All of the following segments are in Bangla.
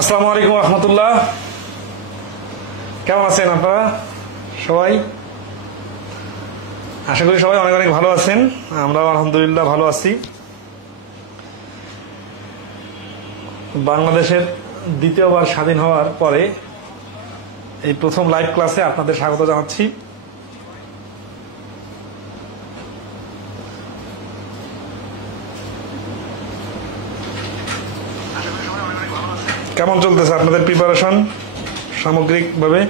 আসসালামু আলাইকুম রহমতুল্লাহ। কেমন আছেন আপনারা সবাই? আশা করি সবাই অনেক অনেক ভালো আছেন। আমরাও আলহামদুলিল্লাহ ভালো আছি। বাংলাদেশের দ্বিতীয়বার স্বাধীন হওয়ার পরে এই প্রথম লাইভ ক্লাসে আপনাদের স্বাগত জানাচ্ছি। কেমন চলতেছে আপনাদের প্রিপারেশন সামগ্রিকভাবে?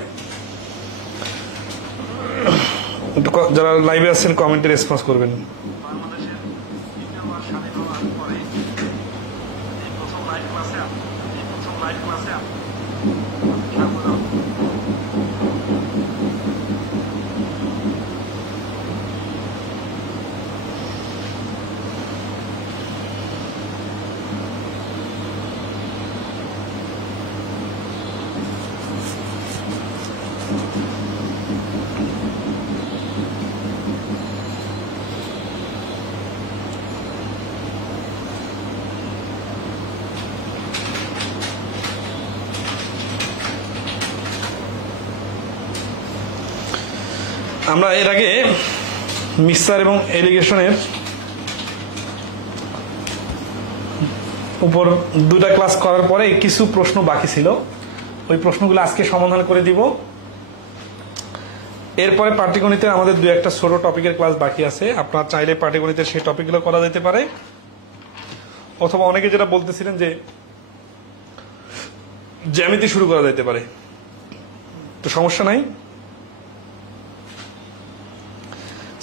যারা লাইভে আছেন কমেন্টে রেসপন্স করবেন। আমরা এর আগে মিক্সার এবং এলিগেশনের উপর দুটা ক্লাস করার পরে কিছু প্রশ্ন বাকি ছিল, ওই প্রশ্নগুলো আজকে সমাধান করে দিব। এরপরে পাটিগণিতের আমাদের দু একটা ছোট টপিকের ক্লাস বাকি আছে। আপনারা চাইলে পাটিগণিতের সেই টপিকগুলো করা যেতে পারে, অথবা অনেকে যেটা বলতেছিলেন যে জ্যামিতি শুরু করা যেতে পারে, তো সমস্যা নাই।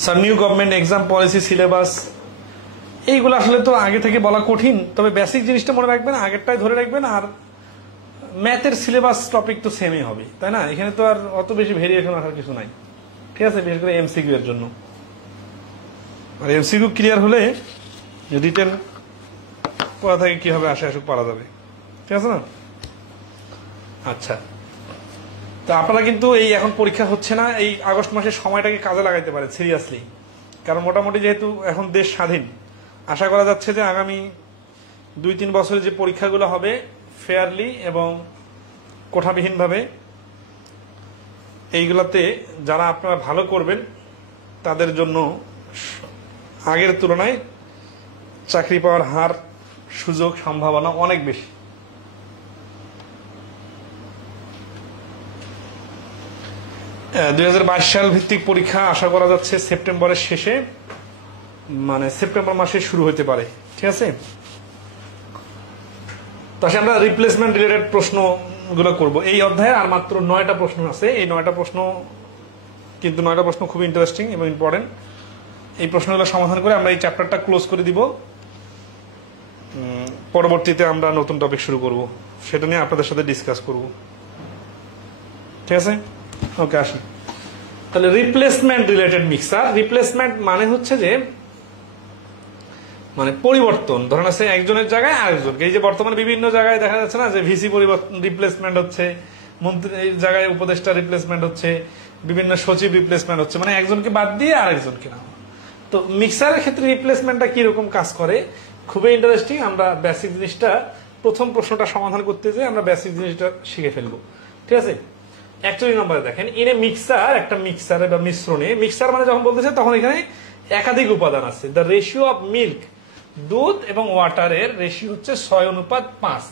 Sir, new government exam policy syllabus এইগুলো আসলে তো আগে থেকে বলা কঠিন, তবে বেসিক জিনিসটা মনে রাখবেন, আগেরটাই ধরে রাখবেন। আর ম্যাথের সিলেবাস টপিক তো সেমই হবে, তাই না? এখানে তো আর অত বেশি ভেরিয়েশন আসার কিছু নাই, ঠিক আছে? বিশেষ করে এমসিকিউ এর জন্য। আর এমসিকিউ ক্লিয়ার হলে রিটেন পড়া থেকে কি হবে, আসে আসুক পারা যাবে, ঠিক আছে না? আচ্ছা, তো আপনারা কিন্তু এই এখন পরীক্ষা হচ্ছে না, এই আগস্ট মাসের সময়টাকে কাজে লাগাইতে পারে সিরিয়াসলি। কারণ মোটামুটি যেহেতু এখন দেশ স্বাধীন, আশা করা যাচ্ছে যে আগামী 2-3 বছরে যে পরীক্ষাগুলো হবে ফেয়ারলি এবং কোঠাবিহীনভাবে, এইগুলাতে যারা আপনারা ভালো করবেন তাদের জন্য আগের তুলনায় চাকরি পাওয়ার হার, সুযোগ, সম্ভাবনা অনেক বেশি। হ্যাঁ, 2022 সাল ভিত্তিক পরীক্ষা আশা করা যাচ্ছে সেপ্টেম্বরের শেষে, মানে সেপ্টেম্বর মাসে শুরু হতে পারে, ঠিক আছে? তো আসলে আমরা রিপ্লেসমেন্ট রিলেটেড প্রশ্নগুলো করব এই অধ্যায়ে। আর মাত্র 9টা প্রশ্ন আছে। এই 9টা প্রশ্ন কিন্তু 9টা প্রশ্ন খুব ইন্টারেস্টিং এবং ইম্পর্টেন্ট। এই প্রশ্নগুলো সমাধান করে আমরা এই চ্যাপ্টারটা ক্লোজ করে দিব। পরবর্তীতে আমরা নতুন টপিক শুরু করব, সেটা নিয়ে আপনাদের সাথে ডিসকাস করব, ঠিক আছে? ওকে, আসি তাহলে। Replacement related mixer. রিপ্লেসমেন্ট মানে হচ্ছে যে মানে পরিবর্তন। ধরেন আছে একজনের জায়গায় আরেকজনকে। এই যে বর্তমানে বিভিন্ন জায়গায় দেখা যাচ্ছে না যে ভিসি পরিবর্তন, রিপ্লেসমেন্ট হচ্ছে, মন্ত্রীর জায়গায় উপদেষ্টা রিপ্লেসমেন্ট হচ্ছে, বিভিন্ন সচিব রিপ্লেসমেন্ট হচ্ছে, মানে একজনকে বাদ দিয়ে আরেকজনকে নাও। তো মিক্সারের ক্ষেত্রে রিপ্লেসমেন্টটা কিরকম কাজ করে, খুবই ইন্টারেস্টিং। আমরা বেসিক জিনিসটা, প্রথম প্রশ্নটা সমাধান করতে যেয়ে আমরা বেসিক জিনিসটা শিখে ফেলবো, ঠিক আছে? 41 নম্বরে দেখেন, ইন এ মিক্সার, একটা মিক্সারে বা মিশ্রণে, মিক্সার মানে যখন বলতেছে তখন এখানে একাধিক উপাদান আছে। দ্য রেশিও অফ মিল্ক, দুধ এবং ওয়াটারের রেশিও হচ্ছে 6:5।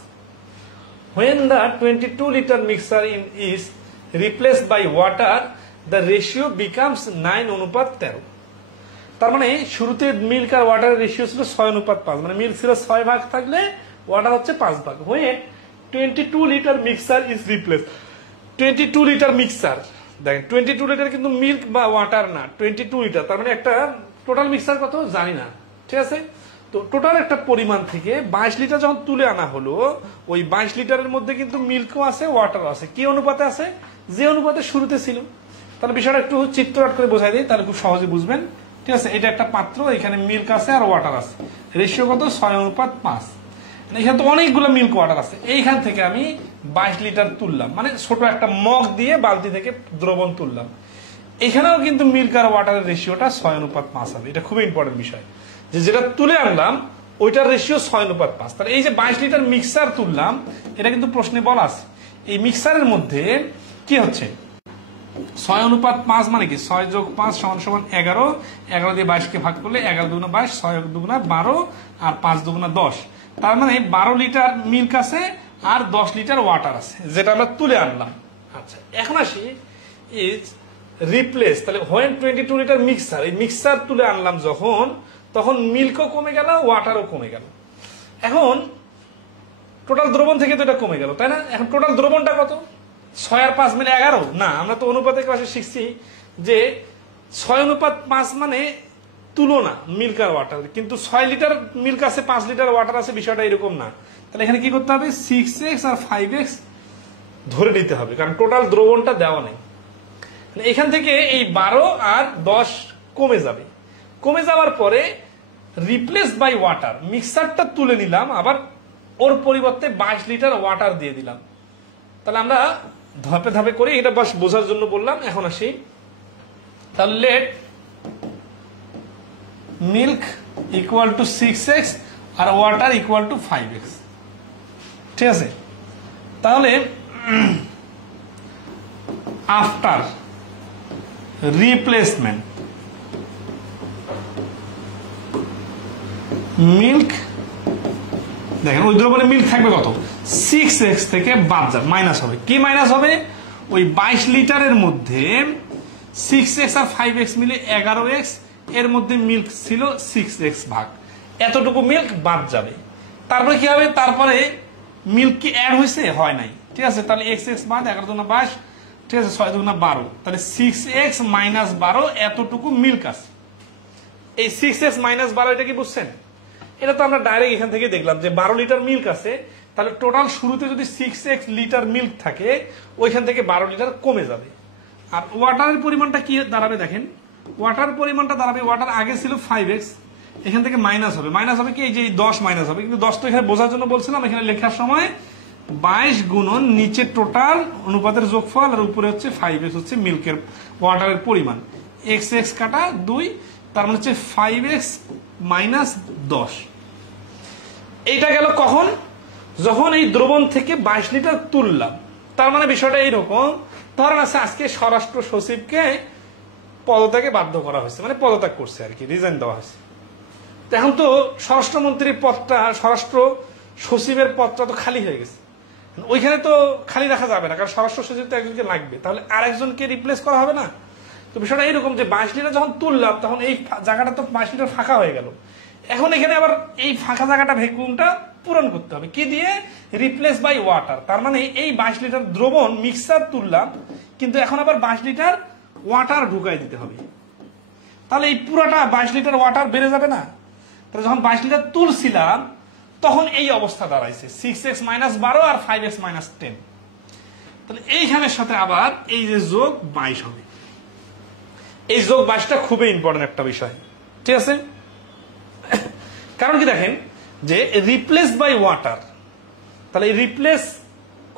when the 22 litre mixer is replaced by water, the ratio becomes 9:13। তার মানে শুরুতে মিল্ক আর ওয়াটারের রেশিও ছিল 6:5, মানে মিল্ক ছিল 6 ভাগ থাকলে ওয়াটার হচ্ছে 5 ভাগ। when 22 litre mixer is replaced, 22 litre mixer, দেখেন 22 লিটার কিন্তু মিল্ক বা ওয়াটার না, 22 লিটার। তার মানে একটা টোটাল মিক্সার কত জানি না, ঠিক আছে? তো টোটাল একটা পরিমাণ থেকে 22 লিটার যখন তুলে আনা হলো, ওই 22 লিটারের মধ্যে কিন্তু মিল্কও আছে, ওয়াটারও আছে। কি অনুপাতে আছে? যে অনুপাতে শুরুতে ছিল। তাহলে বিষয়টা একটু চিত্রনাট করে বোঝাই দিই, তাহলে খুব সহজে বুঝবেন, ঠিক আছে? এটা একটা পাত্র, এখানে মিল্ক আছে আর ওয়াটার আছে, রেশিও কত? 6:5। এখানে তো অনেকগুলো মিল্ক ওয়াটার আছে। এইখান থেকে আমি 22 লিটার তুললাম, মানে ছোট একটা মগ দিয়ে বালতি থেকে দ্রবণ তুললাম। এখানেও কিন্তু মিল্ক আর ওয়াটারের রেশিওটা 6:5 হবে। এটা খুবই ইম্পর্টেন্ট বিষয়, যে যেটা তুলে আনলাম ওইটার রেশিও 6:5। তাহলে এই যে 22 লিটার মিক্সার তুললাম, এটা কিন্তু প্রশ্নে বলা আছে। এই মিক্সারের মধ্যে কি হচ্ছে 6:5 মানে কি 6 যোগ 5 সমান সমান 11, 11 দিয়ে 22 কে ভাগ করলে 11 দুগুণা 22, 6 দুগুণা 12 আর 5 দুগুণা 10। তার মানে 12 লিটার মিল্ক আছে আর 10 লিটার ওয়াটার আছে, যেটা আমরা তুলে আনলাম। আচ্ছা, এখন আসি ইজ রিপ্লেস। তাহলে হোয়েন 22 লিটার মিক্সার, এই মিক্সার তুলে আনলাম যখন, তখন মিল্কও কমে গেল, ওয়াটারও কমে গেল। এখন টোটাল দ্রবণ থেকে তো এটা কমে গেল, তাই না? এখন টোটাল দ্রবণটা কত? 6 আর 5 মিলে 11। না, আমরা তো অনুপাতের ক্লাসে শিখছি যে 6:5 মানে তুলনা মিল্ক আর ওয়াটার, কিন্তু 6 লিটার মিল্ক আছে, 5 লিটার ওয়াটার আছে, বিষয়টা এরকম না। তাহলে এখানে কি করতে হবে? 6x আর 5x ধরে নিতে হবে, কারণ টোটাল দ্রবণটা দেওয়া নেই। এখান থেকে এই 12 আর 10 কমে যাবে। কমে যাওয়ার পরে রিপ্লেস বাই ওয়াটার, মিক্সারটা তুলে নিলাম, আবার ওর পরিবর্তে 22 লিটার ওয়াটার দিয়ে দিলাম। তাহলে আমরা ধাপে ধাপে করি, এটা বাস বোঝার জন্য বললাম। এখন আসি, তাহলে let milk equal to 6x আর ওয়াটার ইকুয়াল টু 5x। ঠিক আছে, তাহলে আফটার রিপ্লেসমেন্ট মিল্ক, দেখেন ওই দ্রবণে মিল্ক থাকবে কত? 6x থেকে বাদ যাবে, মাইনাস হবে। কি মাইনাস হবে? ওই 22 লিটারের মধ্যে 6x আর 5x মিলে 11x, এর মধ্যে মিল্ক ছিল 6x ভাগ, এতটুকু মিল্ক বাদ যাবে। তারপরে কি হবে? তারপরে মিল্ক কি অ্যাড হয়েছে? হয় নাই। ঠিক আছে, তাহলে x বাদ, 11 দুগুণা 22, ঠিক আছে, 6 দুগুণা 12, তাহলে 6x মাইনাস 12 এতটুকু মিল্ক আছে। এই 6x মাইনাস 12 এটা কি বুঝছেন? এটা তো আমরা ডাইরেক্ট এখান থেকে দেখলাম যে 12 লিটার মিল্ক আছে, তাহলে টোটাল শুরুতে যদি 6x লিটার মিল্ক থাকে, ওইখান থেকে 12 লিটার কমে যাবে। আর ওয়াটারের পরিমাণটা কি দাঁড়াবে? দেখেন ওয়াটার পরিমাণটা দাঁড়াবে, ওয়াটার আগে ছিল 5x, এখান থেকে মাইনাস হবে। মাইনাস হবে কি? এই যে 10 মাইনাস হবে, কিন্তু 10 তো এখানে বোঝার জন্য বলছিলাম, এখানে লেখার সময় 22 গুণন নিচে টোটাল অনুপাতের যোগফল, আর উপরে হচ্ছে 5x হচ্ছে মিল্কের ওয়াটারের পরিমাণ, x x কাটা 2, তার মানে হচ্ছে 5x মাইনাস 10। এইটা গেল কখন? যখন এই দ্রবণ থেকে 22 লিটার তুললাম। তার মানে বিষয়টা এইরকম, ধরেন আছে আজকে স্বরাষ্ট্র সচিবকে পদত্যাগে বাধ্য করা হয়েছে, মানে পদত্যাগ করছে আর কি, রিজাইন দেওয়া হয়েছে। এখন তো স্বরাষ্ট্রমন্ত্রীর পদটা, স্বরাষ্ট্র সচিবের পদটা তো খালি হয়ে গেছে, ওইখানে তো খালি রাখা যাবে না, কারণ স্বরাষ্ট্র সচিব তো একজনকে লাগবে, তাহলে আরেকজনকে রিপ্লেস করা হবে না? তো বিষয়টা এইরকম যে 22 লিটার যখন তুললাম, তখন এই জায়গাটা তো 22 লিটার ফাঁকা হয়ে গেল। এখন এখানে আবার এই ফাঁকা জায়গাটা, ভ্যাকুয়ামটা পূরণ করতে হবে কি দিয়ে? Replace by water. তার মানে এই 22 লিটার দ্রবণ মিক্সার তুললাম, কিন্তু এখন আবার 22 লিটার ওয়াটার ঢুকাই দিতে হবে। তাহলে এই পুরাটা 22 লিটার ওয়াটার বেড়ে যাবে না? তাহলে যখন 22 লিটার তুলছিলাম, তখন এই অবস্থা দাঁড়াইছে 6x মাইনাস 12 আর 5x মাইনাস 10। তাহলে এইখানের সাথে আবার এই যে যোগ 22 হবে। এই যোগ 22টা খুবই ইম্পর্টেন্ট একটা বিষয়, ঠিক আছে? কারণ কি দেখেন যে রিপ্লেস বাই ওয়াটার, তাহলে রিপ্লেস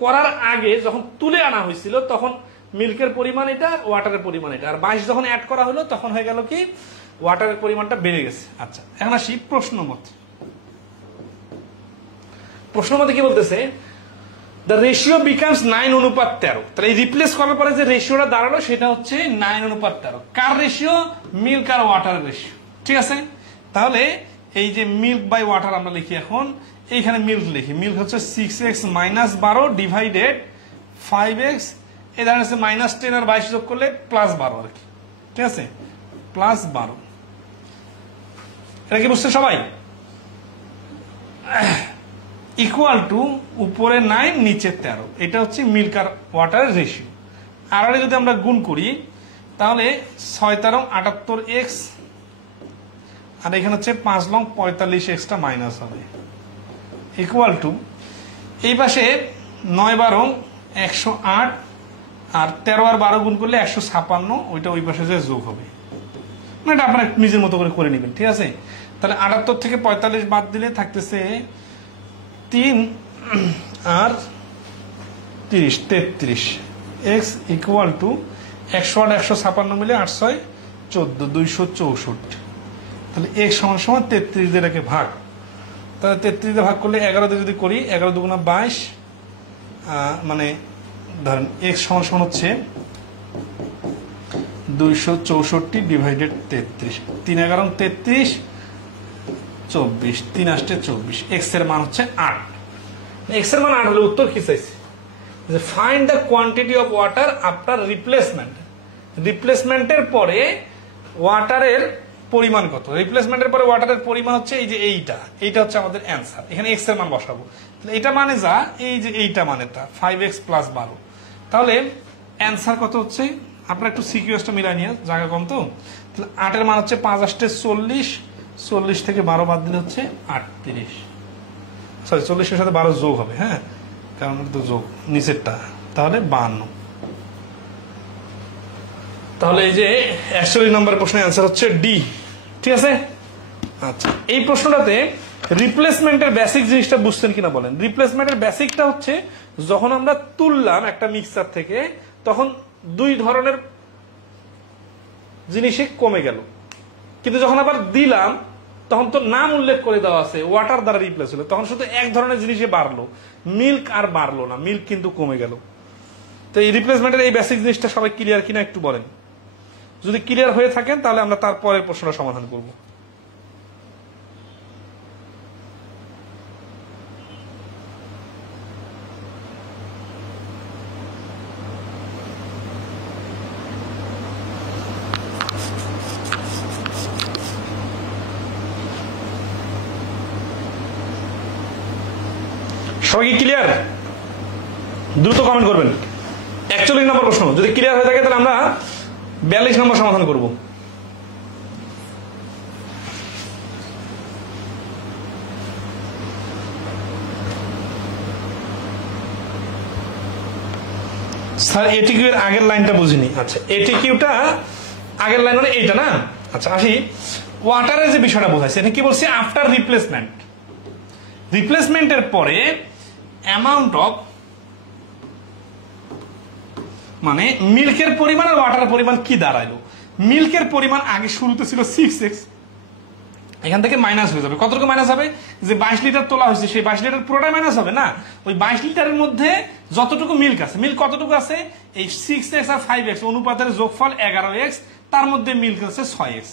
করার আগে যখন তুলে আনা হয়েছিল, তখন মিল্কের পরিমাণ এটা, ওয়াটারের পরিমাণ এটা, আর 22 যখন অ্যাড করা হলো, তখন হয়ে গেল কি ওয়াটারের পরিমাণটা বেড়ে গেছে। আচ্ছা, এখন আসি প্রশ্ন মতে। প্রশ্ন মতে কি বলতেছে? The ratio becomes 9:13। তাহলে এই রিপ্লেস করার পরে যে রেশিওটা দাঁড়ালো, সেটা হচ্ছে 9:13। কার রেশিও? মিল্ক আর ওয়াটারের রেশিও। ঠিক আছে, তাহলে এই যে মিল্ক বাই ওয়াটার আমরা লিখি, এখন এইখানে মিল্ক লিখি। মিল্ক হচ্ছে 6x মাইনাস 12 ডিভাইডেড 5x, এই দাঁড়াচ্ছে মাইনাস 10 আর 22 যোগ করলে প্লাস 12 আর কি। ঠিক আছে, প্লাস 12। এটা কি বুঝছে সবাই? ইকুয়াল টু উপরে 9 নিচে 13, এটা হচ্ছে মিল্ক আর ওয়াটারের রেশিও। আর যদি আমরা গুণ করি, তাহলে 6 13 78x, আর এখানে হচ্ছে 5 লং 45xটা মাইনাস হবে, ইকুয়াল টু এই পাশে 9 12 108, আর 13 আর 12 গুণ করলে 156, ওইটা ওই পাশে যে যোগ হবে, মানে এটা আপনারা নিজের মতো করে নেবেন। ঠিক আছে, তাহলে 78 থেকে 45 বাদ দিলে থাকতেছে 3 আর 30 33, x ইকুয়াল টু 108 156 মিলে 8 6 14 264। তাহলে x সমান সমান 33 দিয়ে এটাকে ভাগ, তাহলে 33 দিয়ে ভাগ করলে 11 দিয়ে যদি করি 11 দুগুণা 22, মানে ধরেন x সমান সমান হচ্ছে 264 ডিভাইডেড 33, 3 11 33, 24, 3 8 24, x এর মান হচ্ছে 8। x এর মান 8 হলে উত্তর কি চাইছে, যে find the quantity of water after replacement. রিপ্লেসমেন্টের পরে ওয়াটারের পরিমাণ কত, রিপ্লেসমেন্টের পরে ওয়াটারের পরিমাণ হচ্ছে এই যে এইটা হচ্ছে আমাদের অ্যান্সার। এখানে x এর মান বসাবো, তাহলে এটা মানে যা এই যে এইটা মানেটা 5x + 12, তাহলে অ্যান্সার কত হচ্ছে, আপনারা একটু সিকিউএসটা মিলাই নিয়ে, জায়গা কম তো। তাহলে 8 এর মান হচ্ছে 5 8 40, 40 থেকে 12 বাদ দিলে হচ্ছে 38, সরি 40 এর সাথে 12 যোগ হবে, হ্যাঁ কারণ এটা তো যোগ নিচেরটা, তাহলে 52। তাহলে এই যে 41 নম্বর প্রশ্নের অ্যান্সার হচ্ছে ডি, ঠিক আছে। আচ্ছা, এই প্রশ্নটাতে রিপ্লেসমেন্টের বেসিক জিনিসটা বুঝছেন কিনা বলেন। রিপ্লেসমেন্টের বেসিকটা হচ্ছে যখন আমরা তুললাম একটা মিক্সার থেকে, তখন দুই ধরনের জিনিসই কমে গেল, কিন্তু যখন আবার দিলাম তখন তো নাম উল্লেখ করে দেওয়া আছে ওয়াটার দ্বারা রিপ্লেস হলো, তখন শুধু এক ধরনের জিনিসই বাড়লো, মিল্ক আর বাড়লো না, মিল্ক কিন্তু কমে গেল। তো এই রিপ্লেসমেন্টের এই বেসিক জিনিসটা সবাই ক্লিয়ার কিনা একটু বলেন। যদি ক্লিয়ার হয়ে থাকেন তাহলে আমরা তারপরের প্রশ্নটা সমাধান করব। সবাই কি ক্লিয়ার? দ্রুত কমেন্ট করবেন। 41 নম্বর প্রশ্ন যদি ক্লিয়ার হয়ে থাকে তাহলে আমরা 42 নম্বর সমাধান করব। স্যার এটিকিউ এর আগের লাইনটা বুঝিনি। আচ্ছা, এটিকিউটা আগের লাইন মানে এইটা না। আচ্ছা আসি, ওয়াটারের যে বিষয়টা বোঝাইছে, এটা কি বলছি, আফটার রিপ্লেসমেন্ট। রিপ্লেসমেন্টের পরে অ্যামাউন্ট অফ, মানে মিল্কের পরিমাণ আর ওয়াটারের পরিমাণ কি দাঁড়াইলো। মিল্কের পরিমাণ আগে শুরুতে ছিল 6x, এখান থেকে মাইনাস হয়ে যাবে। কতটুকু মাইনাস হবে, যে 22 লিটার তোলা হয়েছে সেই 22 লিটার পুরোটাই মাইনাস হবে না, ওই 22 লিটারের মধ্যে যতটুকু মিল্ক আছে, মিল্ক কতটুকু আছে, এই 6x আর 5x অনুপাতের যোগফল 11x, তার মধ্যে মিল্ক আছে 6x,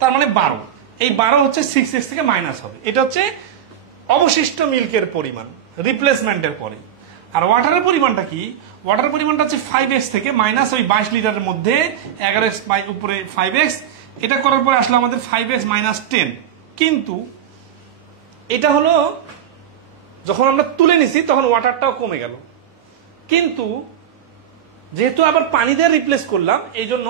তার মানে 12। এই 12 হচ্ছে 6x থেকে মাইনাস হবে, এটা হচ্ছে অবশিষ্ট মিল্কের পরিমাণ রিপ্লেসমেন্টের পরে। আর ওয়াটারের পরিমাণটা কি, ওয়াটারের পরিমাণটা হচ্ছে 5x থেকে মাইনাস ওই 22 লিটারের মধ্যে 11x বাই উপরে 5x, এটা করার পরে আসলে আমাদের 5x - 10। কিন্তু এটা হলো যখন আমরা তুলে নিছি তখন ওয়াটারটাও কমে গেল, কিন্তু যেহেতু আবার পানি দিয়ে রিপ্লেস করলাম এই জন্য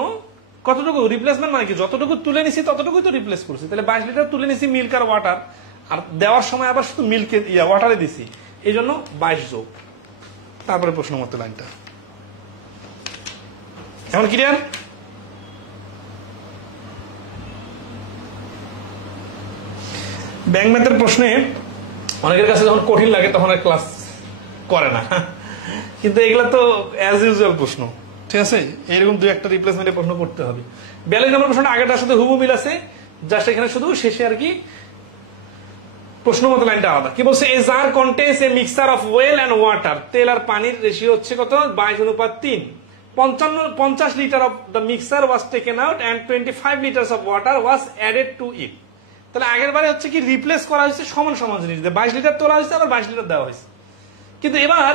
কতটুকু রিপ্লেসমেন্ট, মানে কি যতটুকু তুলে নিছি ততটুকুই তো রিপ্লেস করছি। তাহলে 22 লিটার তুলে নিছি মিল্ক আর ওয়াটার, আর দেওয়ার সময় আবার শুধু মিল্কে ওয়াটারে দিছি, এই জন্য 22 যোগ। তারপরে প্রশ্ন মতো লাইনটা এখন ক্লিয়ার। ব্যাংক ম্যাথের প্রশ্নে অনেকের কাছে যখন কঠিন লাগে তখন আর ক্লাস করে না, কিন্তু এগুলা তো অ্যাজ ইউজুয়াল প্রশ্ন, ঠিক আছে। এরকম দুই একটা রিপ্লেসমেন্টের প্রশ্ন করতে হবে। 42 নম্বর প্রশ্নটা আগেটার সাথে হুবহু মিল আছে, জাস্ট এখানে শুধু শেষে আর কি প্রশ্ন মতো লাইনটা আলাদা। কি বলছে, a jar contains a mixture of oil and water, তেল আর পানির রেশিও হচ্ছে কত, 22:3। 50 litre of the mixture was taken out and 25 litres of water was added to it. তাহলে আগের বারে হচ্ছে কি রিপ্লেস করা হয়েছে সমান সমান জিনিস, 22 লিটার তোলা হয়েছে আবার 22 লিটার দেওয়া হয়েছে, কিন্তু এবার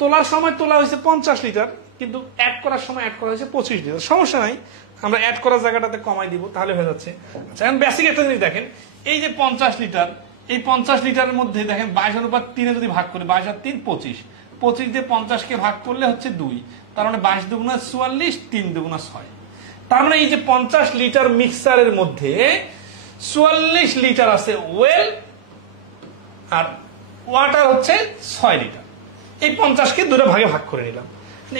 তোলার সময় তোলা হয়েছে 50 লিটার, কিন্তু অ্যাড করার সময় অ্যাড করা হয়েছে 25 লিটার। সমস্যা নাই, আমরা অ্যাড করার জায়গাটাতে কমাই দিব, তাহলে হয়ে যাচ্ছে। আচ্ছা এখন বেসিক একটা জিনিস দেখেন, এই যে 50 লিটার, এই 50 লিটারের মধ্যে দেখেন 22/3 যদি ভাগ করি, 22 আর 3 25, 25 দিয়ে 50 কে ভাগ করলে হচ্ছে 2, তার মানে 22 দুগুণা 44, 3 দুগুণা 6। তার মানে এই যে 50 লিটার মিক্সারের মধ্যে 44 লিটার আছে ওয়েল আর ওয়াটার হচ্ছে 6 লিটার। এই 50 কে দুটো ভাগে ভাগ করে নিলাম,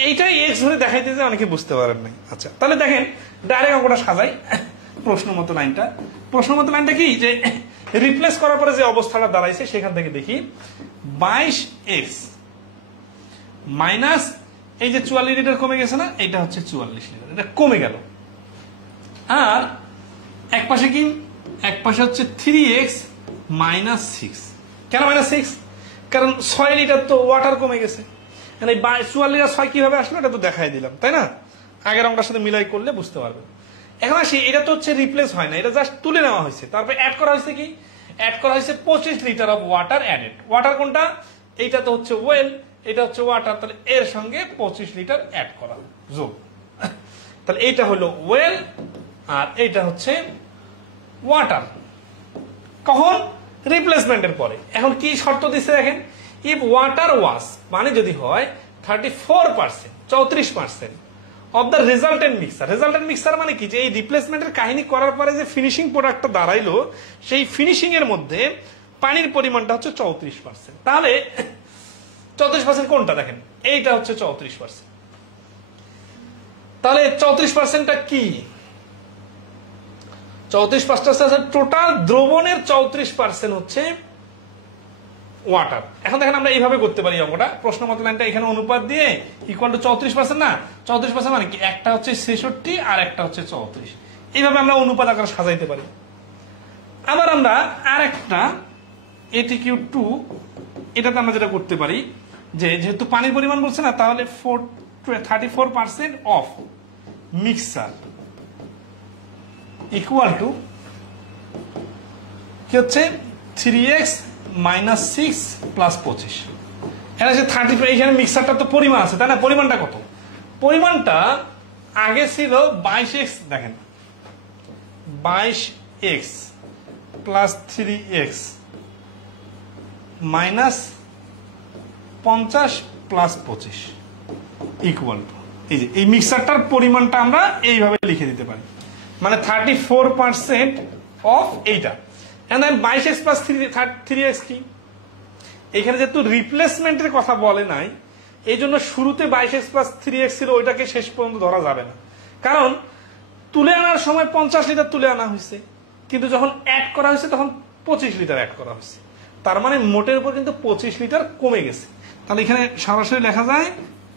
এইটাই এক্স ধরে দেখাইতে যে অনেকে বুঝতে পারেন নাই। আচ্ছা তাহলে দেখেন ডাইরেক্ট অঙ্কটা সাজাই। প্রশ্ন মতো লাইনটা কি, যে রিপ্লেস করার পরে যে অবস্থাটা দাঁড়াইছে সেখান থেকে দেখি, 22x মাইনাস এই যে 44 লিটার কমে গেছে না, এটা হচ্ছে 44 লিটার, এটা কমে গেল। আর এক পাশে কি, এক পাশে হচ্ছে 3x -6। কেন -6? কারণ 6 লিটার তো ওয়াটার কমে গেছে। মানে 44 লিটার 6 কিভাবে আসলো এটা তো দেখাই দিলাম, তাই না? আগের অঙ্কটার সাথে মিলাই করলে বুঝতে পারবে। এখন আসি, এটা তো হচ্ছে রিপ্লেস হয় না, এটা জাস্ট তুলে নেওয়া হয়েছে, তারপরে অ্যাড করা হয়েছে কি? অ্যাড করা হয়েছে 25 litre of water added. Water কোনটা? এইটা তো হচ্ছে ওয়েল, এটা হচ্ছে ওয়াটার, তাহলে এর সঙ্গে 25 লিটার অ্যাড করা যোগ। তাহলে এইটা হলো ওয়েল আর এইটা হচ্ছে ওয়াটার। কখন? রিপ্লেসমেন্টের পরে। এখন কি শর্ত দিচ্ছে দেখেন, ইফ ওয়াটার ওয়াশ মানে যদি হয় 34%, 34% of the resultant mixer. Resultant mixer মানে কি? যে এই রিপ্লেসমেন্টের কাহিনী করার পরে যে ফিনিশিং প্রোডাক্টটা দাঁড়াইলো, সেই ফিনিশিং এর মধ্যে পানির পরিমাণটা হচ্ছে 34%। তাহলে 34% কোনটা? দেখেন এইটা হচ্ছে 34%। তাহলে 34%টা কি? 34% টোটাল দ্রবণের 34% হচ্ছে ওয়াটার। এখন দেখেন আমরা এইভাবে করতে পারি অঙ্কটা, প্রশ্ন মতো লাইনটা এখানে অনুপাত দিয়ে ইকুয়াল টু 34% না, 34% মানে কি? একটা হচ্ছে 66 আর একটা হচ্ছে 34। এইভাবে আমরা অনুপাত আকারে সাজাইতে পারি। আবার আমরা আর একটা ATQ2 এটাতে আমরা যেটা করতে পারি, যে যেহেতু পানির পরিমাণ বলছে না, তাহলে 34% অফ মিক্সার ইকুয়াল টু কি হচ্ছে 3x - 6 + 25। এটা হচ্ছে 35। এইখানে মিক্সারটা তো পরিমাণ আছে, তাই না? পরিমাণটা কত? পরিমাণটা আগে ছিল 22x। দেখেন 22x + 3x - 50 + 25 ইকুয়াল টু, এই যে এই মিক্সারটার পরিমাণটা আমরা এইভাবে লিখে দিতে পারি, মানে 34% অফ এইটা। and then 22x + 3x কি? এখানে যেহেতু রিপ্লেসমেন্টের কথা বলে নাই, এই জন্য শুরুতে 22x + 3x ছিল, ওইটাকে শেষ পর্যন্ত ধরা যাবে না। কারণ তুলে আনার সময় 50 লিটার তুলে আনা হয়েছে, কিন্তু যখন অ্যাড করা হয়েছে তখন 25 লিটার অ্যাড করা হয়েছে। তার মানে মোটের উপর কিন্তু 25 লিটার কমে গেছে। তাহলে এখানে সরাসরি লেখা যায়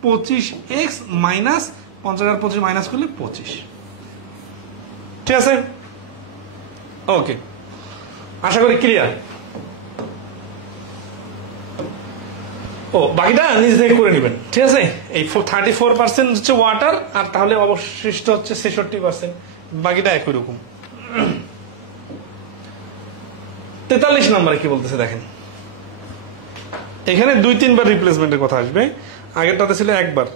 25x - 50 আর 25 মাইনাস করলে 25। ঠিক আছে, ওকে, আশা করি ক্লিয়ার। ও বাকিটা নিজে থেকে করে নেবেন, ঠিক আছে? এই 34% হচ্ছে ওয়াটার, আর তাহলে অবশিষ্ট হচ্ছে 66%, বাকিটা একই রকম। 43 নম্বরে কি বলতেছে দেখেন, এখানে 2-3 বার রিপ্লেসমেন্টের কথা আসবে, আগেরটাতে ছিল একবার।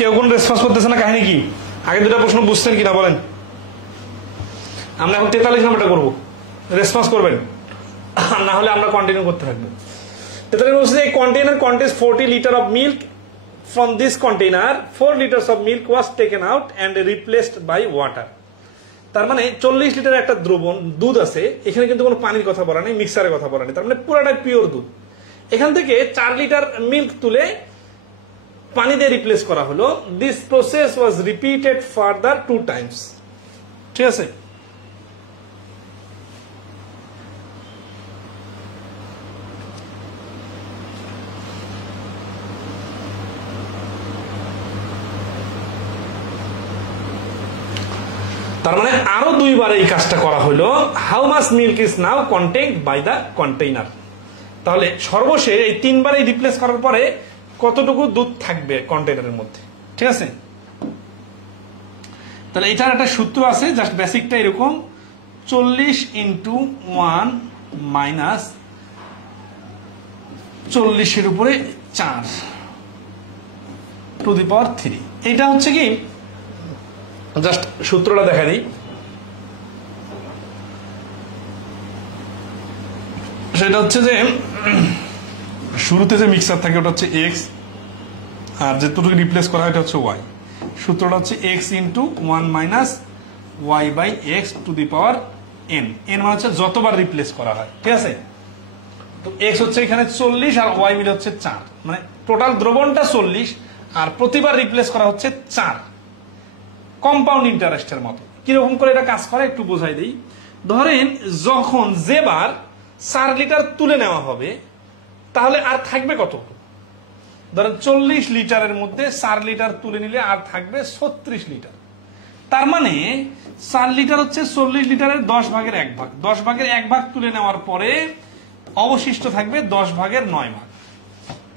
কেউ কোন রেসপন্স করতেছে না, কাহিনী কি? আগে দুটো প্রশ্ন বুঝছেন কিনা বলেন? আমরা এখন 43 নম্বরটা করবো, রেসপন্স করবেন, না হলে আমরা কন্টিনিউ করতে থাকবো। 43 বলছে এই container contains 40 litre of milk, from this container 4 litres of milk was taken out and replaced by water. তার মানে 40 লিটার একটা দ্রবণ দুধ আছে, এখানে কিন্তু কোনো পানির কথা বলা নেই, মিক্সারের কথা বলা নেই, তার মানে পুরাটাই পিওর দুধ। এখান থেকে 4 লিটার মিল্ক তুলে পানি দিয়ে রিপ্লেস করা হলো। This process was repeated further 2 Times. ঠিক আছে, তার মানে আরো 2 বার এই কাজটা করা হলো। How much milk is now contained by the container. তাহলে সর্বশেষ এই 3 বার রিপ্লেস করার পরে কতটুকু দুধ থাকবে কন্টেনারের মধ্যে, ঠিক আছে? তাহলে এটার একটা সূত্র আছে, জাস্ট বেসিকটা এরকম, 40 × 1 মাইনাস 40-এর উপরে 4 টু দি পাওয়ার 3। এটা হচ্ছে কি, জাস্ট সূত্রটা দেখা দিই। সেটা হচ্ছে যে শুরুতে যে মিক্সার থাকে ওটা হচ্ছে এক্স, আর যেটুকু রিপ্লেস করা হয় এটা হচ্ছে ওয়াই। সূত্রটা হচ্ছে x into 1 minus y by x to the power n. N মানে হচ্ছে যতবার রিপ্লেস করা হয়, ঠিক আছে? তো এক্স হচ্ছে এখানে 40 আর ওয়াই মিলে হচ্ছে 4, মানে টোটাল দ্রবণটা 40 আর প্রতিবার রিপ্লেস করা হচ্ছে 4। কম্পাউন্ড ইন্টারেস্টের মতো। কিরকম করে এটা কাজ করে একটু বোঝাই দিই। ধরেন যখন যেবার 4 লিটার তুলে নেওয়া হবে তাহলে আর থাকবে কত? ধরেন 40 লিটারের মধ্যে 4 লিটার তুলে নিলে আর থাকবে 36 লিটার। তার মানে 4 লিটার হচ্ছে 40 লিটারের 10 ভাগের 1 ভাগ। 10 ভাগের 1 ভাগ তুলে নেওয়ার পরে অবশিষ্ট থাকবে 10 ভাগের 9 ভাগ।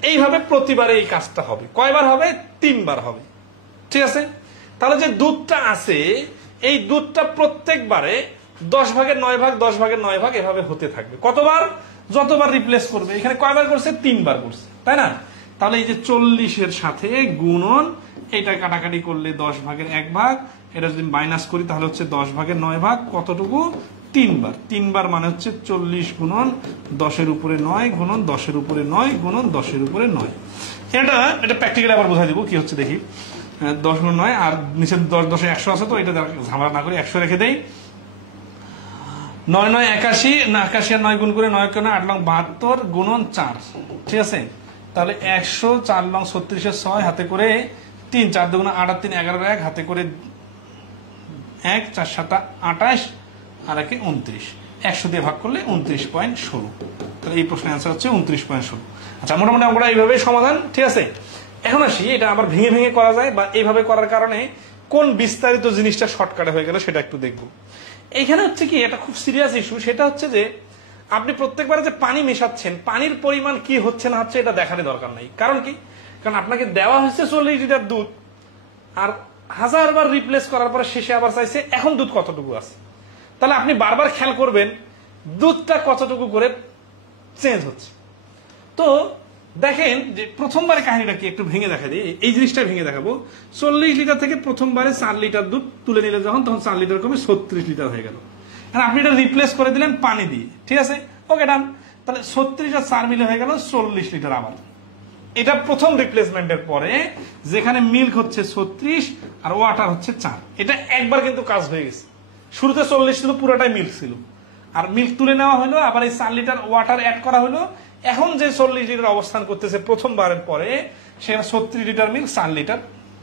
এইভাবে প্রতিবারে এই কাজটা হবে। কয়বার হবে? 3 বার হবে, ঠিক আছে? তাহলে যে দুধটা আছে এই দুধটা প্রত্যেকবারে 10 ভাগের 9 ভাগ 10 ভাগের 9 ভাগ এভাবে হতে থাকবে। কতবার? যতবার রিপ্লেস করবে। এখানে কয়বার করছে? 3 বার করছে, তাই না? তাহলে এই যে 40-এর সাথে গুণন, এটা কাটাকাটি করলে 10 ভাগের 1 ভাগ, এটা যদি মাইনাস করি তাহলে হচ্ছে 10 ভাগের 9 ভাগ। কতটুকু? 3 বার। 3 বার মানে হচ্ছে 40 গুণন 10-এর উপরে 9 গুণন 10-এর উপরে 9 গুণন 10-এর উপরে 9। এটা প্র্যাকটিক্যালি আবার বোঝাই দিব কি হচ্ছে দেখি। 10 গুণ 9 আর নিচে 10 10 100 আছে, তো এটা ঝামেলা না করে 100 রেখে দেই। 9 9 81, না 81 আর 9 গুণ করে 9 কেন 8 লং 72 গুণন 4, ঠিক আছে? তাহলে 100, 4 লং 36-এর 6 হাতে করে 3, 4 দুগুণ 8 আর 3 11 1 হাতে করে 1, 4 7 28 আর 1 29। 100 দিয়ে ভাগ করলে 29.16। তাহলে এই প্রশ্নের অ্যান্সার হচ্ছে 29.16। আচ্ছা, মোটামুটি অঙ্কটা এইভাবেই সমাধান, ঠিক আছে? এখন আসি, এটা আবার ভেঙে ভেঙে করা যায় বা এইভাবে করার কারণে কোন বিস্তারিত জিনিসটা শর্টকাটে হয়ে গেল সেটা একটু দেখব। এইখানে হচ্ছে কি, এটা খুব সিরিয়াস ইস্যু। সেটা হচ্ছে যে আপনি প্রত্যেকবারে যে পানি মেশাচ্ছেন, পানির পরিমাণ কি হচ্ছে না হচ্ছে এটা দেখার দরকার নাই। কারণ কি? কারণ আপনাকে দেওয়া হয়েছে 40 লিটার দুধ, আর 1000 বার রিপ্লেস করার পরে শেষে আবার চাইছে এখন দুধ কতটুকু আছে। তাহলে আপনি বারবার খেয়াল করবেন দুধটা কতটুকু করে চেঞ্জ হচ্ছে। তো দেখেন যে প্রথমবারে কাহিনীটা কি একটু ভেঙে দেখা দিই, এই জিনিসটা ভেঙে দেখাবো। 40 লিটার থেকে প্রথমবারে 4 লিটার দুধ তুলে নিলে তখন 4 লিটার কমে 36 লিটার হয়ে গেল। আর আপনি এটা রিপ্লেস করে দিলেন পানি দিয়ে, ঠিক আছে? ওকে, ডান। তাহলে 36 আর 4 মিলে হয়ে গেল 40 লিটার। আবার এটা প্রথম রিপ্লেসমেন্টের পরে যেখানে মিল্ক হচ্ছে 36 আর ওয়াটার হচ্ছে 4, এটা একবার কিন্তু কাজ হয়ে গেছে। শুরুতে 40 ছিল, পুরোটাই মিল্ক ছিল, আর মিল্ক তুলে নেওয়া হলো, আবার এই 4 লিটার ওয়াটার অ্যাড করা হলো। এখন যে 40 লিটার অবস্থান করতেছে প্রথমবারের পরে, সে 36 লিটার মিল্ক 4 লিটার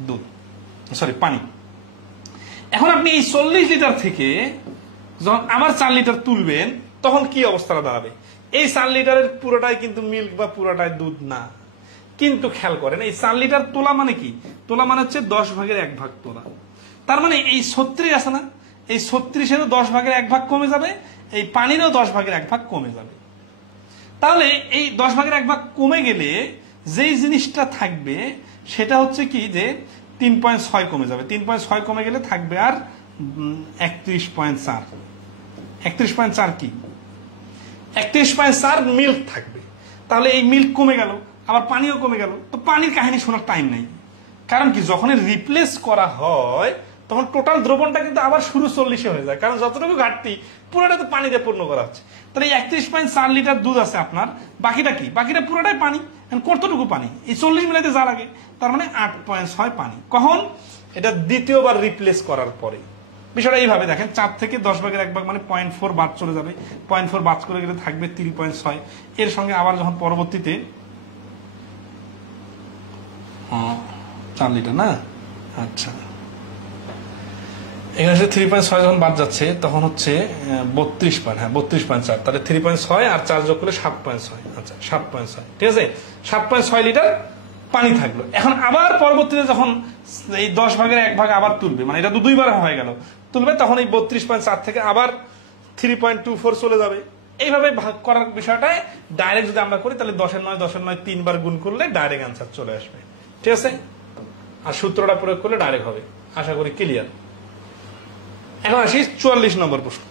দুধ, সরি পানি। এখন আপনি এই 40 লিটার থেকে যখন আবার 4 লিটার তুলবেন তখন কি অবস্থাটা দাঁড়াবে? এই 4 লিটারের পুরোটাই কিন্তু মিল্ক বা পুরোটাই দুধ না। কিন্তু খেয়াল করেন, এই 4 লিটার তোলা মানে কি? তোলা মানে হচ্ছে 10 ভাগের 1 ভাগ তোলা। তার মানে এই 36 আছে না, এই 36-এরও 10 ভাগের 1 ভাগ কমে যাবে, এই পানিরও 10 ভাগের 1 ভাগ কমে যাবে। তাহলে এই 10 ভাগের 1 ভাগ কমে গেলে যেই জিনিসটা থাকবে সেটা হচ্ছে কি, যে 3.6 কমে যাবে। 3.6 কমে গেলে থাকবে আর 31.4। 31.4 কি? 31.4 মিল্ক থাকবে। তাহলে এই মিল্ক কমে গেল, আবার পানিও কমে গেল। তো পানির কাহিনী শোনার টাইম নেই। কারণ কি, যখন রিপ্লেস করা হয় তখন টোটাল দ্রবণটা কিন্তু আবার শুরু 40-এ হয়ে যায়, কারণ যতটুকু ঘাটতি পুরোটা তো পানি দিয়ে পূর্ণ করা হচ্ছে। তাহলে 31.4 লিটার দুধ আছে আপনার, বাকিটা কি? বাকিটা পুরোটাই পানি। কতটুকু পানি? এই 40 মিলাইতে যা লাগে, তার মানে 8.6 পানি। কখন? এটা দ্বিতীয়বার রিপ্লেস করার পরে। বিষয়টা এইভাবে দেখেন, 4 থেকে 10 ভাগের 1 ভাগ মানে 0.4 বাদ চলে যাবে। 0.4 বাদ করে গেলে থাকবে 3.6। এর সঙ্গে আবার যখন পরবর্তীতে 4 লিটার না, আচ্ছা, এখানে 3.6 যখন বাদ যাচ্ছে তখন হচ্ছে 32.4। তাহলে 3.6 আর 4 যোগ করলে 7.6। আচ্ছা, 7.6, ঠিক আছে? 7.6 লিটার পানি থাকলো। এখন আবার পরবর্তীতে যখন এই 10 ভাগের 1 ভাগ আবার তুলবে, মানে এটা 2বার হয়ে গেল তুলবে, তখন এই 32.4 থেকে আবার 3.24 চলে যাবে। এইভাবে ভাগ করার বিষয়টায় ডাইরেক্ট যদি আমরা করি তাহলে 10-9 3 বার গুণ করলে ডাইরেক্ট আনসার চলে আসবে, ঠিক আছে? আর সূত্রটা প্রয়োগ করলে ডাইরেক্ট হবে। আশা করি ক্লিয়ার। এখন আসি 44 নম্বর প্রশ্ন।